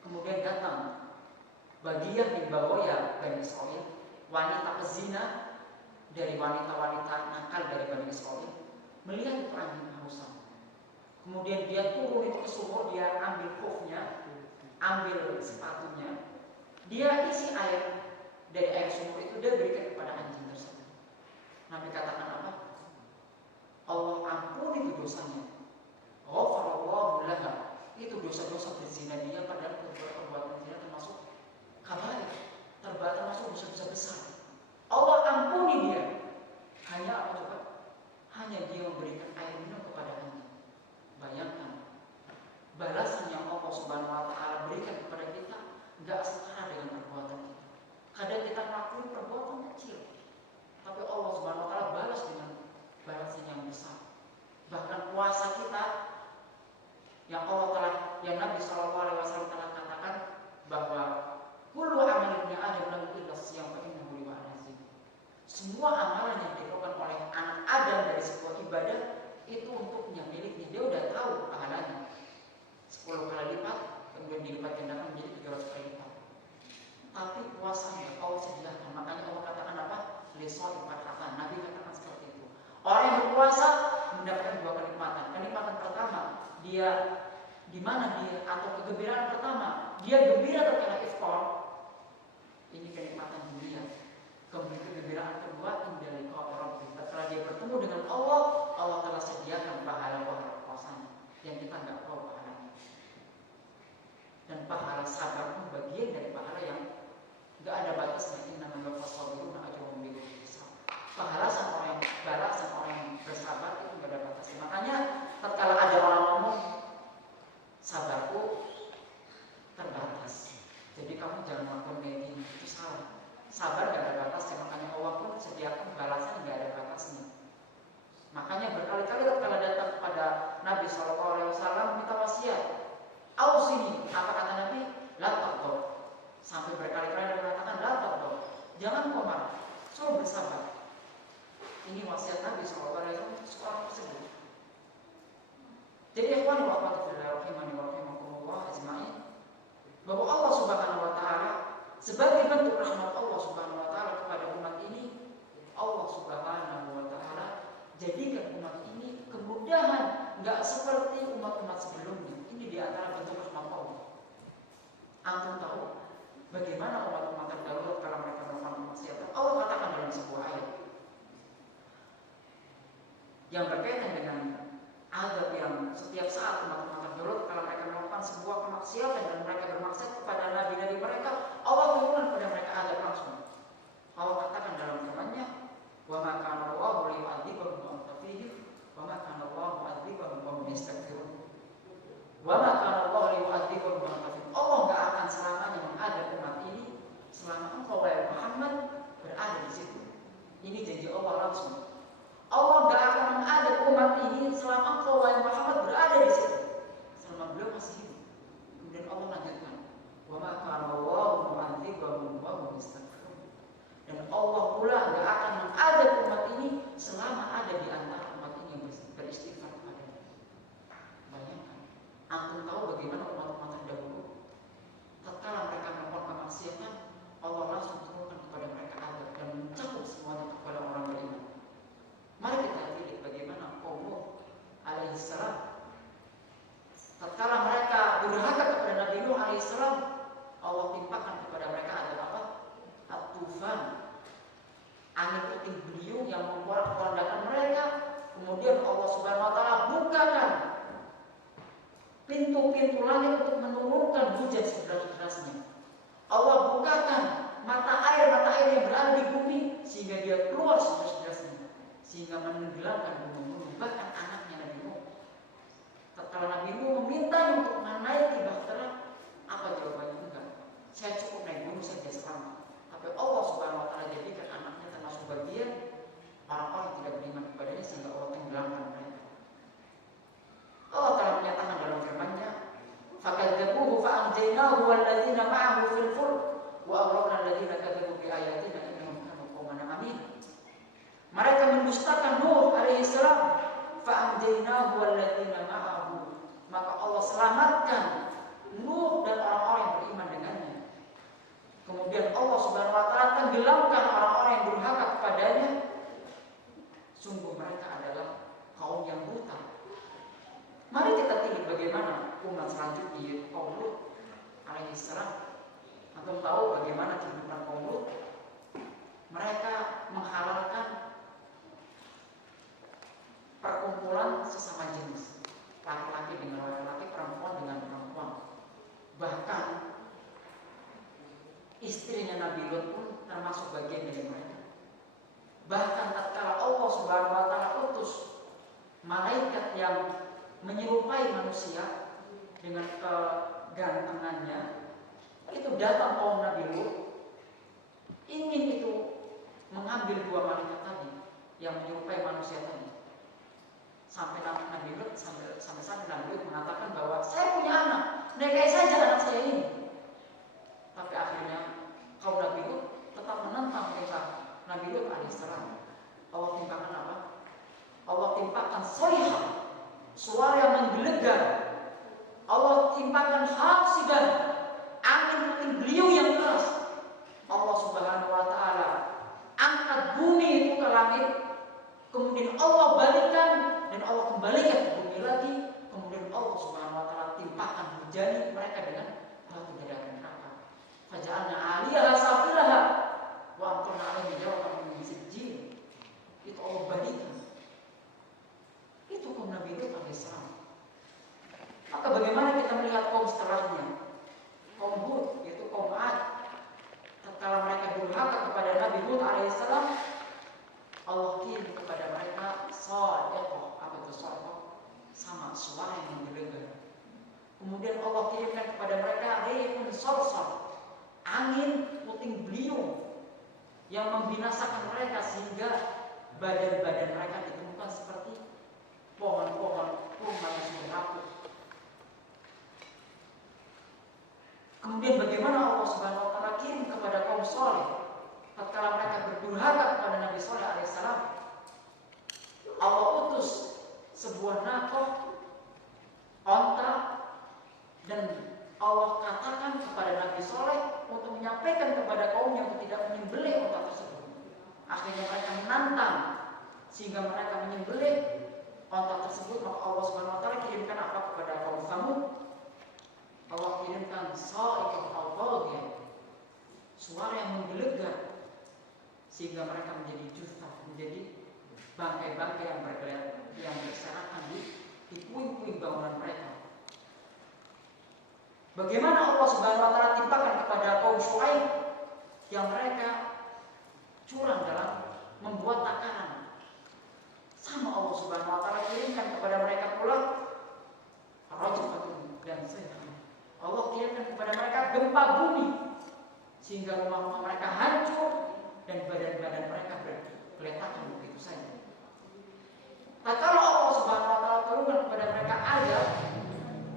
Kemudian datang bagian di bawah ya Bani Israel, wanita pezina dari wanita-wanita nakal dari Bani Israel, melihat itu anjing kehausan. Kemudian dia turun itu ke sumur, dia ambil khufnya, ambil sepatunya, dia isi air dari air sumur itu, dia berikan kepada anjing tersebut. Nabi katakan apa? Allah ampuni itu dosanya. Ghafarallahu laha. Itu dosa-dosa berzina dia, padahal perbuatan zina termasuk kabair, termasuk dosa-dosa besar. Allah ampuni dia. Hanya apa coba? Hanya dia memberikan air minum kepada anjing. Bayangkan balasan yang Allah Subhanahu wa taala berikan kepada kita enggak setara dengan perbuatan kita. Kadang kita melakukan perbuatan kecil, tapi Allah Subhanahu wa taala balas dengan balasan yang besar. Bahkan puasa kita yang Allah telah, yang Nabi sallallahu alaihi wasallam telah katakan bahwa kullu amalin ibni adam lahu illa siyam fa innahu li wa'azim. Semua amalan yang dilakukan oleh anak Adam dari sebuah ibadah itu untuknya, miliknya. Dia udah tahu pahalanya 10 kali lipat, kemudian dilipat gandakan menjadi 300 kali lipat. Tapi puasanya Allah sediakan. Makanya Allah katakan apa? Lisa'il farhatan. Nabi katakan seperti itu. Orang yang berpuasa mendapatkan 2 kenikmatan. Kenikmatan pertama, dia di mana dia, atau kegembiraan pertama, dia gembira tatkala iftar. Ini kenikmatan dunia. Kegembiraan kedua indahnya Rabbi. Setelah dia bertemu dengan Allah, Allah telah sediakan pahala-pahala puasanya yang kita nggak tahu pahalanya. Dan pahala sabar pun bagian dari pahala yang nggak ada batasnya. Innama yuwaffas-sabiruna ajrahum bighairi hisab. Balasan orang yang bersabar itu nggak ada batasnya. Makanya tatkala ada orang ngomong sabarku terbatas, jadi kamu jangan melakukan meding, itu salah. Sabar gak ada batasnya, makanya Allah pun sediakan balasan gak ada batasnya. Makanya berkali-kali tatkala datang kepada Nabi SAW minta wasiat, ausini, apa kata Nabi? La taghdab. Sampai berkali-kali Nabi mengatakan la taghdab, jangan kau marah, suruh bersabar. Ini wasiat Nabi SAW seorang tersebut. Jadi ikhwan wa akhwat fillah rahimani wa rahimakumullah ajma'in, bahwa Allah Subhanahu wa taala sebagai bentuk rahmat Allah Subhanahu wa taala kepada umat ini, Allah Subhanahu wa taala jadikan umat ini kemudahan, enggak seperti umat-umat sebelumnya. Ini di antara bentuk rahmat Allah. Antum tahu bagaimana umat-umat terdahulu kalau mereka melakukan kemaksiatan? Allah katakan dalam sebuah ayat yang berkaitan dengan azab yang setiap saat umat-umat terdahulu kalau mereka melakukan sebuah kemaksiatan dan mereka bermaksiat kepada nabi-nabi mereka, Allah turunkan kepada mereka azab langsung. Allah katakan dalam firman-Nya, "Wa ma kana Allahu liyu'adzibahum wa anta fihim, wa ma kana Allahu mu'adzibahum wa hum yastaghfirun." Wa ma kana Allahu liyu'adzibahum wa anta fihim. Allah enggak akan selamanya mengadab umat ini selama engkau wahai Muhammad berada di situ. Ini janji Allah langsung. Allah enggak akan mengadab umat ini selama engkau wahai Muhammad berada di situ. Selama beliau masih hidup. Kemudian Allah lanjutkan, "Wa ma kana Allahu mu'adzibahum wa hum yastaghfirun." Dan Allah pula enggak akan mengadab umat ini selama ada di antara umat ini yang beristighfar kepada-Nya. Bayangkan, antum tahu bagaimana umat-umat terdahulu tatkala mereka melakukan kemaksiatan, Allah langsung turunkan kepada mereka azab dan mencakup semuanya kepada orang beriman. Mari kita lihat bagaimana kaum Nuh alaihissalam tatkala mereka durhaka kepada Nabi Nuh alaihissalam, Allah timpakan kepada mereka adalah apa? At-tufan, angin puting beliung yang memporak-porandakan mereka. Kemudian Allah Subhanahu wa taala bukakan pintu-pintu langit untuk menurunkan hujan sederas-derasnya. Allah bukakan mata air yang berada di bumi sehingga dia keluar sederas-derasnya, sehingga menenggelamkan gunung-gunung, bahkan anaknya Nabi Nuh. Tatkala Nabi Nuh meminta untuk menaiki bahtera, apa jawabannya? Enggak, saya cukup naik gunung saja selamat. Tapi Allah Subhanahu wa taala jadikan anaknya termasuk bagian orang-orang yang tidak beriman kepadanya sehingga Allah tenggelamkan mereka. Allah telah menyatakan dalam firman-Nya, "Fakadzabuhu fa'anjaynahu walladzina ma'ahu fil fulk wa aghraqna alladzina kadzabu bi ayatina innahum kanu qauman 'amin." Mereka mendustakan Nuh alaihissalam, fa'anjaynahu walladzina ma'ahu, maka Allah selamatkan Nuh dan orang-orang yang beriman dengannya. Kemudian Allah Subhanahu wa taala tenggelamkan orang-orang yang durhaka kepadanya. Sungguh mereka adalah kaum yang buta. Mari kita lihat bagaimana umat selanjutnya, kaum Lut alaihissalam. Antum tahu bagaimana kehidupan kaum Lut? Mereka menghalalkan perkumpulan sesama jenis, laki-laki dengan laki-laki, perempuan dengan perempuan. Bahkan istrinya Nabi Lut pun termasuk bagian dari mereka. Bahkan tatkala Allah Subhanahu wa taala utus malaikat yang menyerupai manusia dengan kegantengannya, itu datang kaum Nabi Lut ingin itu mengambil dua malaikat tadi yang menyerupai manusia tadi. Sampai Nabi Lut sampai Nabi Lut mengatakan bahwa saya punya anak, nikahi saja anak saya ini. Tapi akhirnya kaum Nabi Lut tetap menentang perintah Nabi Lut alaihissalam. Allah timpakan apa? Allah timpakan soyha, suara yang menggelegar. Allah timpakan hasiban, angin puting beliung yang keras. Allah Subhanahu wa taala angkat bumi itu ke langit, kemudian Allah balikan dan Allah kembalikan ke bumi lagi. Kemudian Allah Subhanahu wa taala timpakan hujan mereka sorsor, angin puting beliung yang membinasakan mereka sehingga badan-badan mereka ditemukan seperti pohon-pohon kurma yang sudah rapuh. Kemudian bagaimana Allah Subhanahu wa taala kirim kepada kaum Saleh tatkala mereka berdurhaka kepada Nabi Saleh alaihissalam. Allah utus sebuah nakoh, onta, dan Allah katakan kepada Nabi Saleh untuk menyampaikan kepada kaum yang tidak menyembelih onta tersebut. Akhirnya mereka menantang sehingga mereka menyembelih onta tersebut. Maka Allah Subhanahu wa taala kirimkan apa kepada kaum Tsamud? Allah kirimkan sa'iqah al-qadhiyah, suara yang menggelegar sehingga mereka menjadi justah, menjadi bangkai-bangkai yang berserakan di puing-puing bangunan mereka. Bagaimana Allah Subhanahu wa taala timpakan kepada kaum Syuaib yang mereka curang dalam membuat takaran. Sama Allah Subhanahu wa taala kirimkan kepada mereka pula rajfatun dan sayhah. Allah kirimkan kepada mereka gempa bumi sehingga rumah-rumah mereka hancur dan badan-badan mereka bergeletakan begitu saja. Nah, kalau Allah Subhanahu wa taala turunkan kepada mereka azab,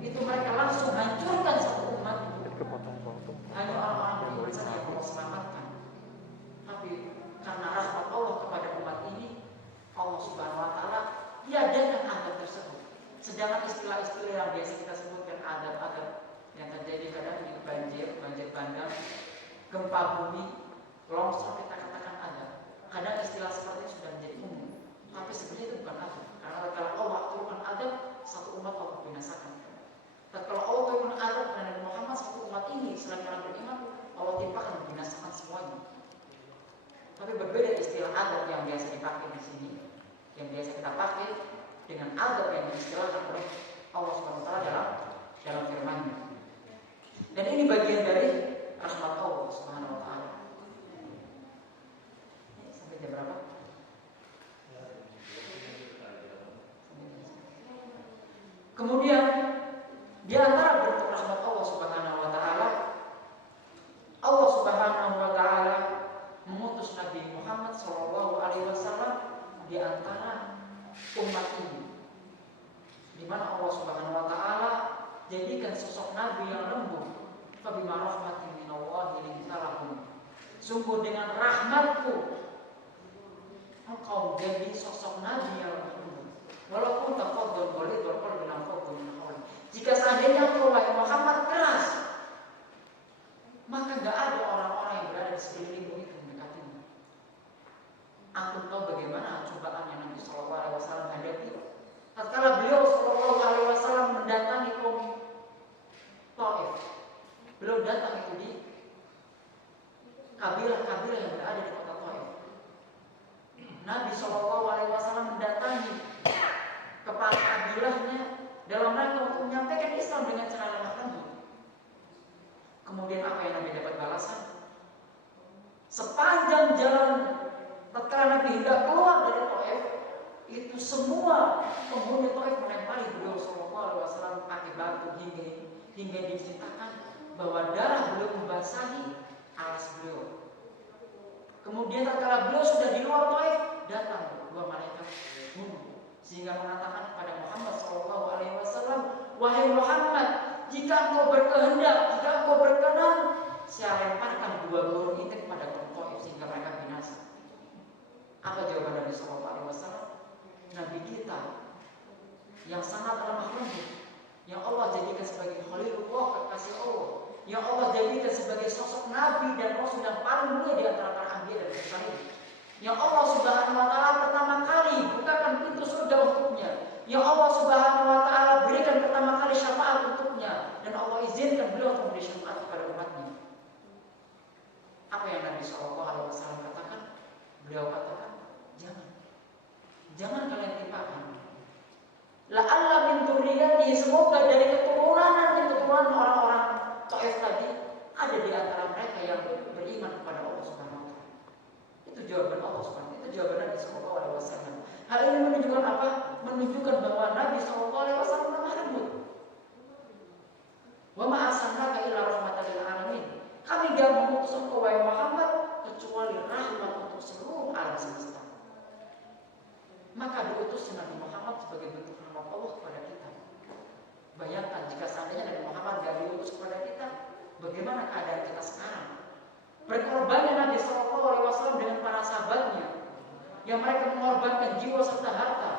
itu mereka langsung hancurkan satu umat. Hanya orang-orang beriman saja yang Allah selamatkan. Tapi karena rahmat Allah kepada umat ini, Allah Subhanahu wa taala tiadakan azab tersebut. Sedangkan istilah-istilah yang biasa kita sebutkan azab-azab yang terjadi kadang di banjir bandang, gempa bumi, longsor, kita katakan azab. Kadang istilah seperti itu sudah menjadi umum. Tapi sebenarnya itu bukan azab. Karena kalau Allah turunkan azab, satu umat Allah binasakan. Dan kalau Allah turunkan azab kepada Nabi Muhammad, satu umat ini selain orang beriman, Allah timpakan membinasakan semuanya. Tapi berbeda istilah azab yang biasa dipakai di sini, yang biasa kita pakai dengan azab yang diistilahkan oleh Allah SWT dalam firman-Nya. Dan ini bagian dari rahmat Allah Subhanahu wa taala. Sampai jam berapa? Kemudian di antara bentuk rahmat Allah Subhanahu wa taala, Allah Subhanahu wa taala mengutus Nabi Muhammad SAW di antara umat ini, di mana Allah Subhanahu wa taala jadikan sosok Nabi yang lembut. Fabima rahmatin minallahi linta lahum. Sungguh dengan rahmatku engkau jadi sosok Nabi yang lembut. Walaupun tafadhal qalil wa qalbun afadhal min hawl. Jika seandainya engkau wahai Muhammad keras, maka enggak ada orang-orang yang berada di sekelilingmu itu mendekatimu. Antum tahu bagaimana cobaan yang Nabi sallallahu alaihi wasallam hadapi tatkala beliau sallallahu alaihi wasallam mendatangi kaum Taif. Beliau datang itu di kabilah-kabilah yang berada di kota Taif. Nabi SAW mendatangi kepala kabilahnya dalam rangka untuk menyampaikan Islam dengan cara lemah lembut. Kemudian apa yang Nabi dapat balasan? Sepanjang jalan tatkala Nabi hendak keluar dari Taif, itu semua penghuni Taif melempari beliau SAW pakai batu hingga diceritakan bahwa darah beliau membasahi alas beliau. Kemudian tatkala beliau sudah di luar Taif, datang dua malaikat bunuh sehingga mengatakan kepada Muhammad SAW, wahai Muhammad, jika engkau berkehendak, jika engkau berkenan, saya lemparkan dua burung itu kepada kaum Taif sehingga mereka binasa. Apa jawaban Nabi SAW? Nabi kita yang sangat lemah lembut, yang Allah jadikan sebagai Khalilullah, kekasih Allah, yang Allah jadikan sebagai sosok Nabi dan Rasul yang paling mulia di antara para anbiya dan mursalin, yang Allah Subhanahu wa taala pertama kali bukakan pintu surga untuknya, yang Allah Subhanahu wa taala berikan pertama kali syafaat untuknya, dan Allah izinkan beliau untuk memberi syafaat kepada umatnya. Apa yang Nabi SAW katakan? Beliau katakan, jangan kalian timpakan. La'alla min dzurriyyati, semoga dari keturunan orang-orang Taif tadi ada di antara mereka yang beriman kepada Allah Subhanahu wa taala. Itu jawaban Allah Subhanahu wa taala, itu jawaban Nabi sallallahu alaihi wasallam. Hal ini menunjukkan apa? Menunjukkan bahwa Nabi sallallahu alaihi wasallam lemah lembut. Wa ma arsalnaka illa rahmatan lil alamin. Maka diutus Nabi Muhammad sebagai bentuk rahmat Allah kepada kita. Bayangkan jika seandainya Nabi Muhammad tidak diutus kepada kita, bagaimana keadaan kita sekarang? Berkorbannya Nabi SAW dengan para sahabatnya, yang mereka mengorbankan jiwa serta harta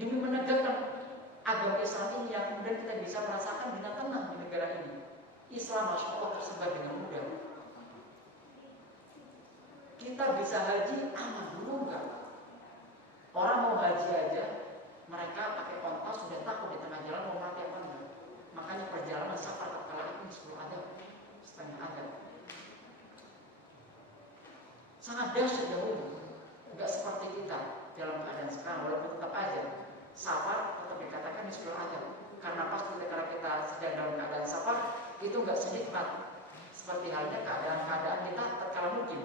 demi menegakkan agama Islam ini, yang kemudian kita bisa merasakan dengan tenang di negara ini. Islam Masya Allah tersebar dengan mudah. Kita bisa haji aman dulu enggak? Orang mau haji aja, mereka pakai onta sudah takut di tengah jalan mau mati apa enggak. Makanya perjalanan safar tatkala ini 10 adab, setengah adab. Sangat dahsyat dahulu. Enggak seperti kita dalam keadaan sekarang, walaupun tetap aja safar tetap dikatakan 10 adab. Karena pasti ketika kita sedang dalam keadaan safar itu enggak senikmat seperti halnya keadaan-keadaan kita tatkala mungkin.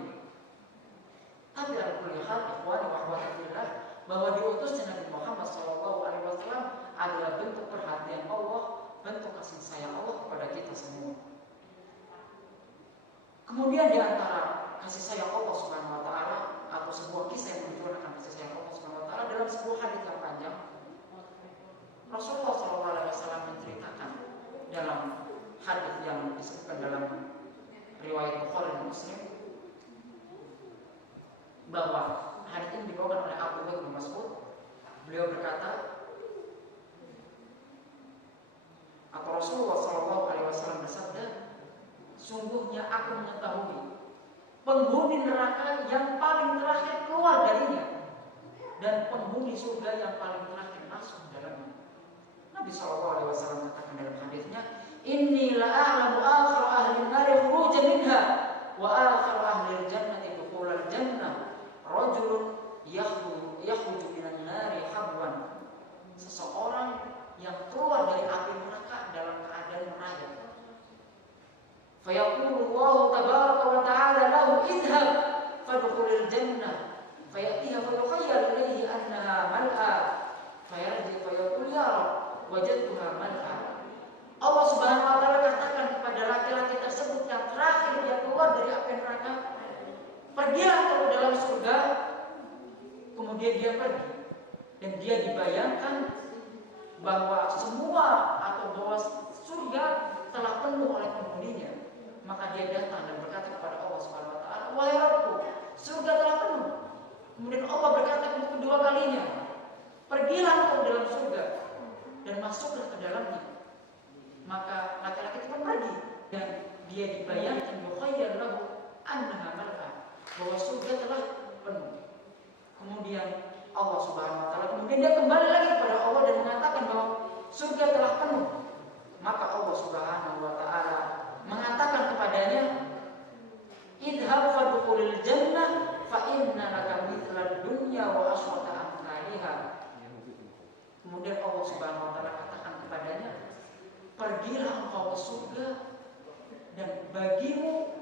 Tapi dalam kulli hal ikhwani wa akhwati fillah, bahwa diutusnya Nabi Muhammad SAW adalah bentuk perhatian Allah, bentuk kasih sayang Allah kepada kita semua. Kemudian di antara kasih sayang Allah Subhanahu wa taala atau sebuah kisah yang menunjukkan akan kasih sayang Allah Subhanahu wa taala dalam sebuah hadis yang panjang, Rasulullah SAW menceritakan dalam hadis yang disebutkan dalam riwayat Bukhari dan Muslim, bahwa hadis ini dibawakan oleh Abdullah bin Mas'ud. Beliau berkata, atau Rasulullah SAW bersabda, sungguhnya aku mengetahui penghuni neraka yang paling terakhir keluar darinya dan penghuni surga yang paling terakhir masuk dalamnya. Nabi SAW katakan dalam hadisnya, inni la'alamu akhir ahli nari khurujan minha wa akhir ahli jannati dukhulal jannah rajulun yakhruju minan nari habwan. Seseorang yang keluar dari api neraka dalam keadaan merayap. Fayaqulu Allah tabaraka wa ta'ala lahu idhhab fadkhulil jannah fayatiha fayukhayyal ilayhi annaha mal'a fayarji fayaqul ya Rabb wajadtuha mal'a. Allah Subhanahu wa taala katakan kepada laki-laki tersebut yang terakhir dia keluar dari api neraka, pergilah ke dalam surga. Kemudian dia pergi dan dia dibayangkan bahwa semua atau bahwa surga telah penuh oleh penghuninya. Maka dia datang dan berkata kepada Allah Subhanahu wa taala, wahai Rabbku, surga telah penuh. Kemudian Allah berkata untuk kedua kalinya, pergilah engkau ke dalam surga dan masuklah ke dalamnya. Maka laki-laki itu pun pergi dan dia dibayangkan yukhayyal lahu annaha mal'a, bahwa surga telah penuh. Kemudian Allah Subhanahu wa taala kemudian dia kembali lagi kepada Allah dan mengatakan bahwa surga telah penuh. Maka Allah Subhanahu wa taala mengatakan kepadanya, idhab fadkhulil jannah fa inna laka mithlad dunya wa aswata amthaliha. Kemudian Allah Subhanahu wa taala katakan kepadanya, pergilah engkau ke surga dan bagimu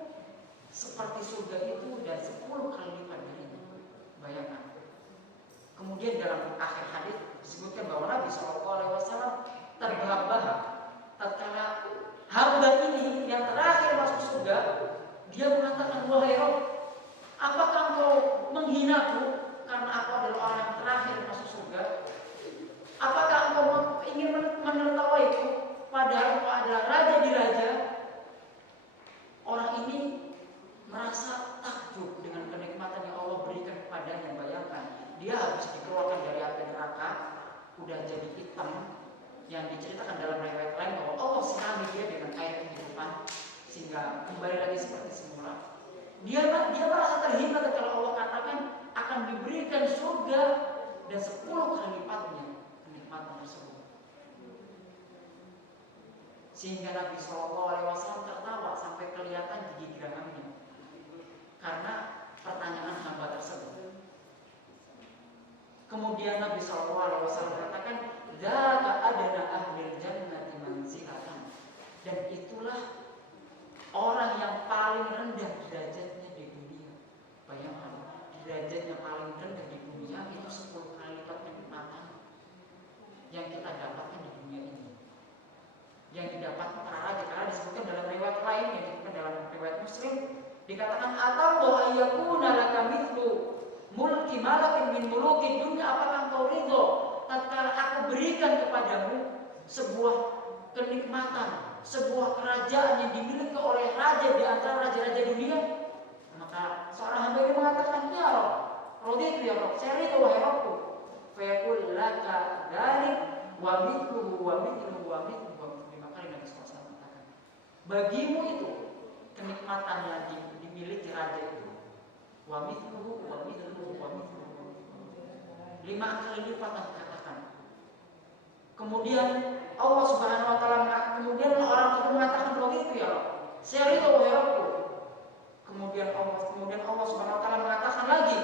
seperti surga itu dan 10 kali lipat darinya. Bayangkan. Kemudian dalam akhir hadis disebutkan bahwa Nabi SAW terbahak-bahak tatkala hamba ini yang terakhir masuk surga, dia mengatakan, wahai Rabb, apakah engkau menghinaku karena aku adalah orang yang terakhir masuk surga? Apakah engkau ingin menertawaiku padahal engkau adalah raja di raja? Orang ini merasa takjub dengan kenikmatan yang Allah berikan kepadanya. Bayangkan, dia habis dikeluarkan dari api neraka, udah jadi hitam, yang diceritakan dalam riwayat lain bahwa Allah sirami dia dengan air kehidupan sehingga kembali lagi seperti semula. Dia merasa terhina ketika Allah katakan akan diberikan surga dan 10 kali lipatnya kenikmatan tersebut. Sehingga Nabi SAW tertawa sampai kelihatan gigi geraham karena pertanyaan hamba tersebut. Kemudian Nabi SAW katakan, "Dzaka adna ahlil jannati manzilatan." Dan itulah orang yang paling rendah derajatnya di dunia. Bayangkan, derajat yang paling rendah di dunia itu 10 kali lipat kenikmatan yang kita dapatkan di dunia ini. Yang didapat para raja, karena disebutkan dalam riwayat lain yang disebutkan dalam riwayat Muslim, dikatakan atallahu ayyakuna laka mithlu mulki malakin min muluki dunia, apakah engkau ridho tatkala aku berikan kepadamu sebuah kenikmatan, sebuah kerajaan yang dimiliki oleh raja di antara raja-raja dunia? Maka seorang hamba ini mengatakan, ya Rabb, raditu ya Rabb, saya ridho wahai Rabbku. Fayaqul laka dzalik wa mithluhu wa mithluhu wa mithluhu wa mithluhu. Maka Nabi SAW mengatakan, bagimu itu kenikmatan yang dimiliki raja itu, wa mithluhu wa mithluhu wa mithluhu, 5 kali lipat dikatakan. Kemudian Allah Subhanahu wa taala, kemudian orang itu mengatakan, begitu ya Rabb, saya ridho wahai Rabbku. Kemudian Allah Subhanahu wa taala mengatakan lagi,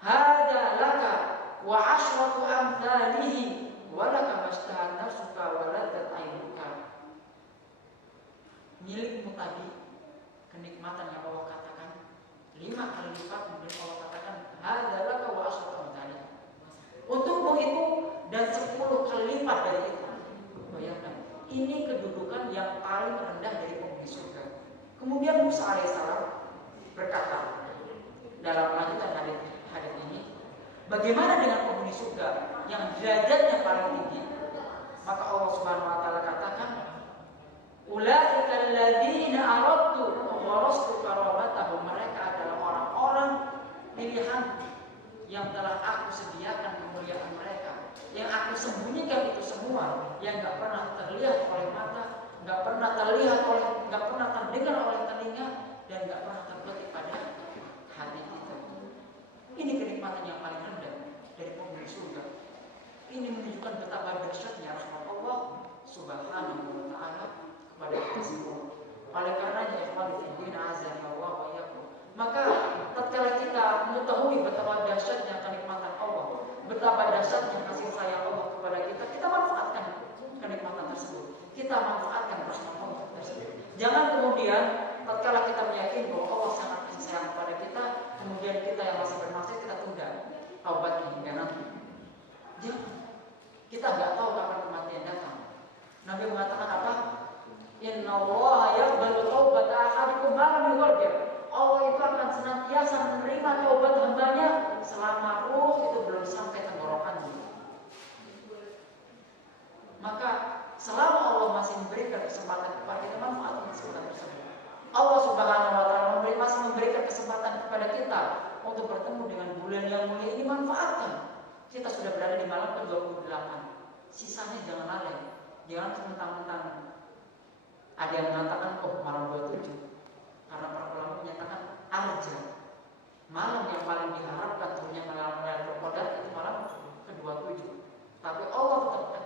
hadza laka wa asyratu amthalihi wa laka mastahat nafsuka wa ladat ainuka. Milikmu tadi kenikmatan yang Allah katakan 5 kali lipat, kemudian Allah katakan hadza laka wa asyratu amthalihi, untukmu itu dan 10 kali lipat dari itu. Bayangkan, ini kedudukan yang paling rendah dari penghuni surga. Kemudian Musa alaihissalam berkata dalam lanjutan hadis ini, bagaimana dengan penghuni surga yang derajatnya paling tinggi? Maka Allah Subhanahu wa taala katakan, ulaika alladzina aradtu wa rastu karamatahum, mereka adalah orang-orang pilihan yang telah aku sediakan kemuliaan mereka, yang aku sembunyikan itu semua, yang gak pernah terlihat oleh mata, gak pernah terlihat oleh, gak pernah terdengar oleh telinga, dan gak pernah terbetik pada hati kita. Ini kenikmatan yang paling rendah dari penghuni surga. Ini menunjukkan betapa dahsyatnya rahmat Allah Subhanahu wa taala kepada kita semua. Oleh karenanya, ikhwani fillah, azza wa jalla, maka tatkala kita mengetahui betapa dahsyatnya kenikmatan Allah, betapa dahsyatnya kasih sayang Allah kepada kita, kita manfaatkan kenikmatan tersebut. Kita manfaatkan rahmat Allah tersebut. Jangan kemudian tatkala kita meyakini bahwa Allah sangat kasih sayang kepada kita, kemudian kita yang masih bermaksiat kita tunda taubat hingga nanti. Jangan. Kita nggak tahu kapan kematian datang. Nabi mengatakan apa? Innallaha yaqbalu taubata ahadikum ma lam yughargir. Allah itu akan senantiasa menerima taubat hambanya selama ruh itu belum sampai tenggorokannya. Maka selama Allah masih memberikan kesempatan kepada kita, manfaatkan kesempatan tersebut. Allah Subhanahu wa taala masih memberikan kesempatan kepada kita untuk bertemu dengan bulan yang mulia ini, manfaatkan. Kita sudah berada di malam ke-28. Sisanya jangan lalai. Jangan mentang-mentang ada yang mengatakan malam 27. Karena para ulama menyatakan arja, malam yang paling diharapkan turunnya malam Lailatul Qadar itu malam ke-27. Tapi Allah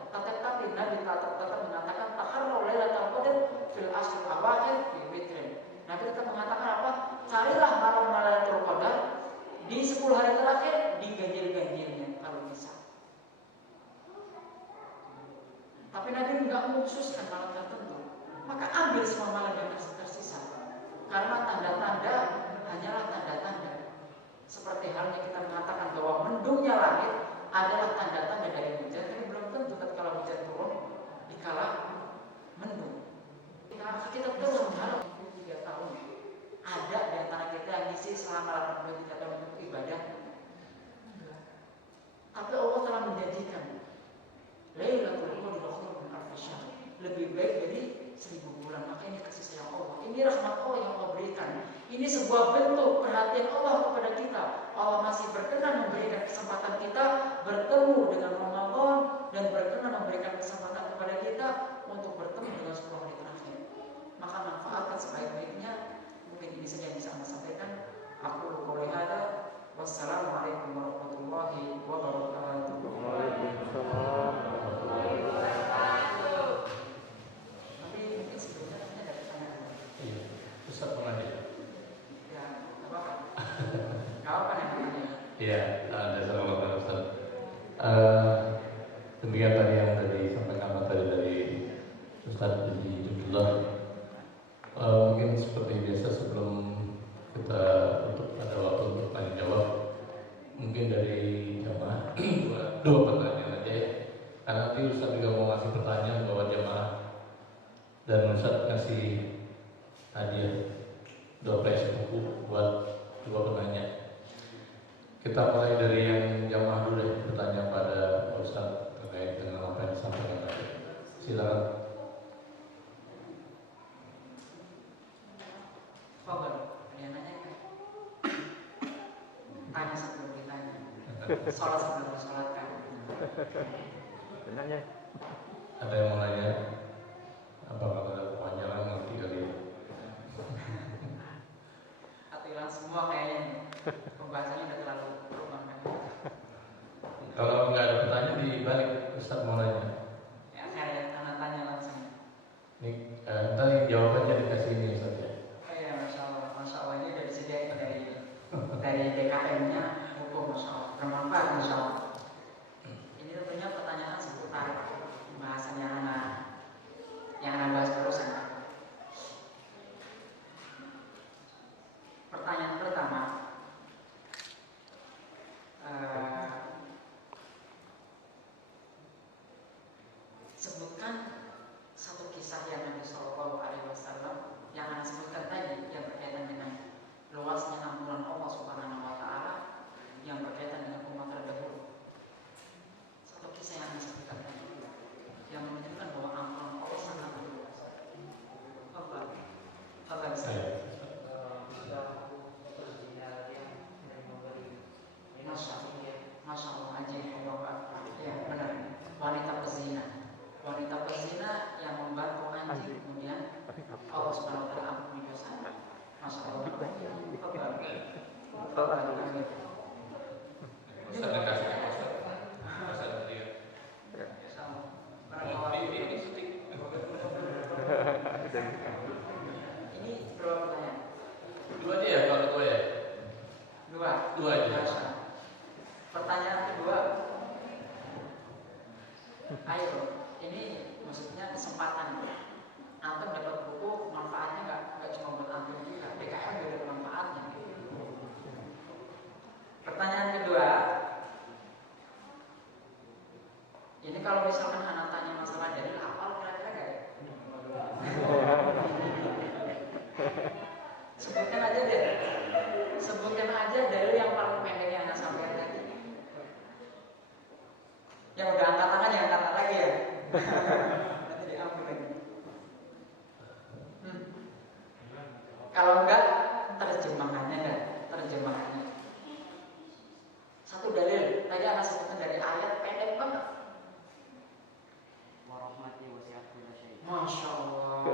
tetap Nabi tetap mengatakan taharrau Lailatul Qadar fil ashr awakhir fi witrin. Nabi tetap mengatakan apa? Carilah malam Lailatul Qadar di 10 hari terakhir, di ganjil-ganjilnya kalau bisa. Tapi Nabi enggak mengkhususkan malam tertentu. Maka ambil semua malam yang masih tersisa. Karena tanda-tanda hanyalah tanda-tanda. Seperti halnya kita mengatakan bahwa mendungnya langit adalah tanda-tanda dari hujan, tapi belum tentu kalau hujan turun dikala mendung. Kita terus mengharap 3 tahun ada di antara kita yang ngisi selama 83 tahun untuk ibadah. Tapi Allah telah menjanjikan Lailatul Qadar khairun min alfi syahr, lebih baik dari 1000 bulan. Maka ini kasih sayang Allah, ini rahmat Allah yang Allah berikan. Ini sebuah bentuk perhatian Allah kepada kita. Allah masih berkenan memberikan kesempatan kita bertemu dengan Ramadan, dan berkenan memberikan kesempatan kepada kita untuk bertemu dengan 10 hari terakhir. Maka manfaatkan sebaik-baiknya. Mungkin ini saja yang bisa saya sampaikan. Aku qouli hada. Wassalamualaikum warahmatullahi wabarakatuh. Waalaikumsalam. Tapi mungkin sebelumnya ada pertanyaan. Iya, Ustaz pernah ya? Ya, nggak apa-apa. Nggak apa-apa nih. Iya, ada salam Ustaz. Demikian tadi yang tadi sampaikan materi dari Ustaz Haji Abdullah. Mungkin seperti biasa sebelum kita untuk ada waktu untuk tanya jawab, mungkin dari jamaah dua pertanyaan aja ya. Karena nanti Ustaz juga mau ngasih pertanyaan bahwa jamaah dan Ustaz ngasih hadiah 2 buku buat 2 penanya. Kita mulai dari yang jamaah dulu deh, bertanya pada Ustaz terkait dengan apa yang disampaikan tadi. Silakan. Fadhil, dia nanya kan? Tanya sebelum ditanya. Sholat sebelum disolatkan. Nanya. Ada yang mau nanya? Apa kalau ada kepanjangan nanti kali ya? Atau hilang semua kayaknya nih. Pembahasannya udah terlalu rumah kan? Kalau nggak ada pertanyaan dibalik, Ustaz mau nanya. Ya saya tanya langsung. Ini ntar jawabannya dikasih ini Ustaz ya. Oh iya, Masya Allah ini udah disediakan dari DKM-nya hukum, Masya Allah, bermanfaat, Masya Allah. Ini tentunya pertanyaan seputar pembahasan yang anak bahas terusan. Pertanyaan pertama, sebutkan satu kisah yang Nabi Shallallahu Alaihi Wasallam yang anda sebutkan tadi yang berkaitan dengan luasnya ampunan Allah Subhanahu Wa Taala yang berkaitan dengan umat terdahulu. Satu kisah yang anda sebutkan tadi yang menunjukkan bahwa ampunan Allah sangat luas. Apa bisa? Masya Allah aja ya benar. Wanita pezina yang membantu anjing kemudian Allah Subhanahu Wa Taala ampuni dosanya. Masya Allah. Ustaz kasih Ustaz. Ustaz dia. Ini syuting. Ini berapa pertanyaan? Dua aja ya kalau dua ya. Dua aja. Pertanyaan kedua, ayo, ini maksudnya kesempatan. Antum dapat buku, manfaatnya nggak cuma buat antum juga, DKM juga ada manfaatnya. Pertanyaan kedua, ini kalau misalkan anak tanya masalah dalil, hafal kira-kira gak ya? Sebutkan aja deh. Sebutkan aja dalil yang paling pendek yang anda sampaikan tadi. Yang udah angkat tangan ya angkat lagi ya. Nanti diambil lagi. Kalau enggak terjemahannya. Satu dalil tadi anda sebutkan dari ayat pendek banget. Warahmati wasi'at kulla syai'. Masya Allah.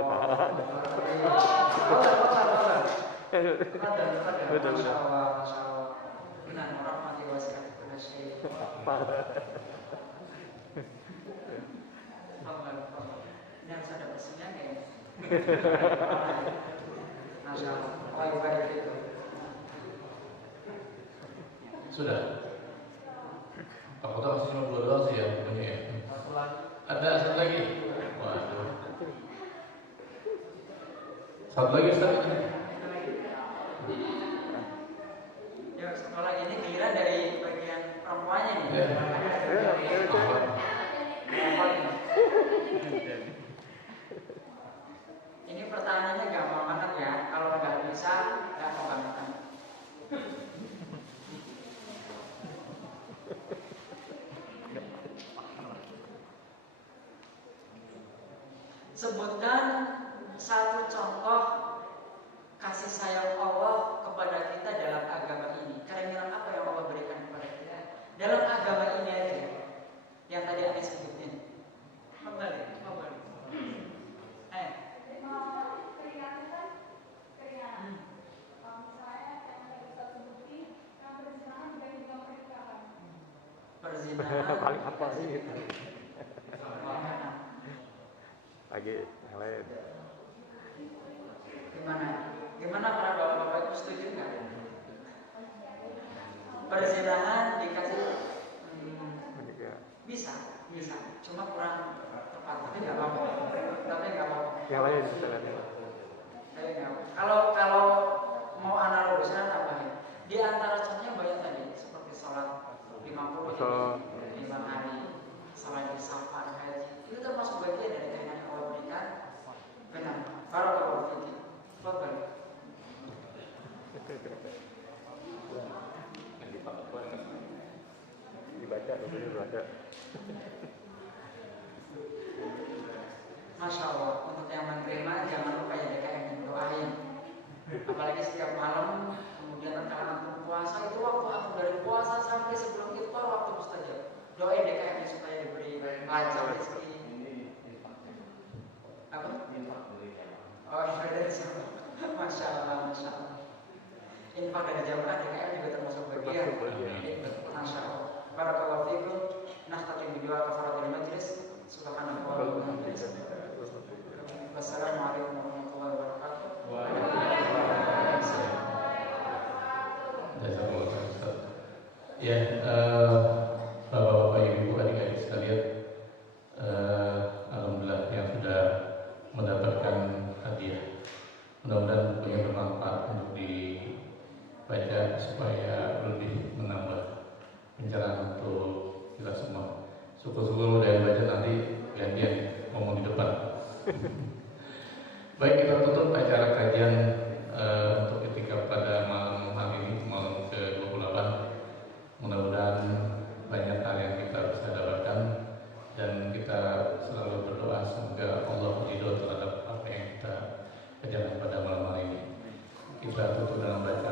Betul. Masya Allah. Benar, warahmati wasi'at kulla syai'. Yang sudah bersedia nggak ya? Masya Allah. Oh ibadah itu. Sudah. Aku tahu masih cuma dua doang sih ya punya ya. Ada satu lagi. Waduh. Satu lagi Ustaz. Ya, satu lagi ini giliran dari bagian perempuannya nih. Ya. Ini pertanyaannya gampang banget ya. Kalau nggak bisa, nggak kebangetan. Sebutkan satu contoh kasih sayang Allah kepada kita dalam agama ini. Keringinan apa yang Allah berikan kepada kita dalam agama ini aja. Yang tadi Anda sebutin. Kembali. Keringanan kan keringanan. Kalau misalnya yang tadi Ustaz sebutin, yang perzinahan juga juga pernikahan. Perzinahan. Paling apa sih gitu? Lagi yang lain. Gimana para bapak-bapak itu setuju nggak? Perzinahan dikasih Menikah. bisa. Cuma kurang tepat. Tapi nggak apa-apa. Yang lain misalnya. Kalau mau analogisnya tambahin. Di antara contohnya banyak tadi seperti sholat 5 hari, sholat di safar, haji. Itu termasuk bagian dari keringanan yang Allah berikan. Benar. Barakallahu fiik. Fadhil. Ini ada. Masya Allah, untuk yang menerima jangan lupa ya DKM doain. Apalagi setiap malam, kemudian karena puasa itu waktu aku dari puasa sampai sebelum iftar waktu mustajab. Doain DKM supaya diberi lancar rezeki. Apa? Oh, infak dari siapa? Masya Allah, Masya Allah. Infak dari jamaah DKM juga termasuk bagian. Masya Allah. Barakallahu fikum. Nakhtatim bidua kafaratul majlis. Subhanallah wa bihamdihi. Wassalamualaikum warahmatullahi wabarakatuh. Ya, Bapak-bapak, Ibu, adik-adik sekalian, alhamdulillah yang sudah mendapatkan hadiah. Mudah-mudahan bukunya bermanfaat untuk dibaca supaya lebih menambah pencerahan untuk kita semua. Syukur-syukur udah yang baca nanti gantian ngomong di depan. Baik, kita tutup acara kajian untuk ketika pada malam hari ini, malam ke-28. Mudah-mudahan banyak hal yang kita bisa dapatkan dan kita selalu berdoa semoga Allah ridho terhadap apa yang kita kerjakan pada malam hari ini. Kita tutup dengan baca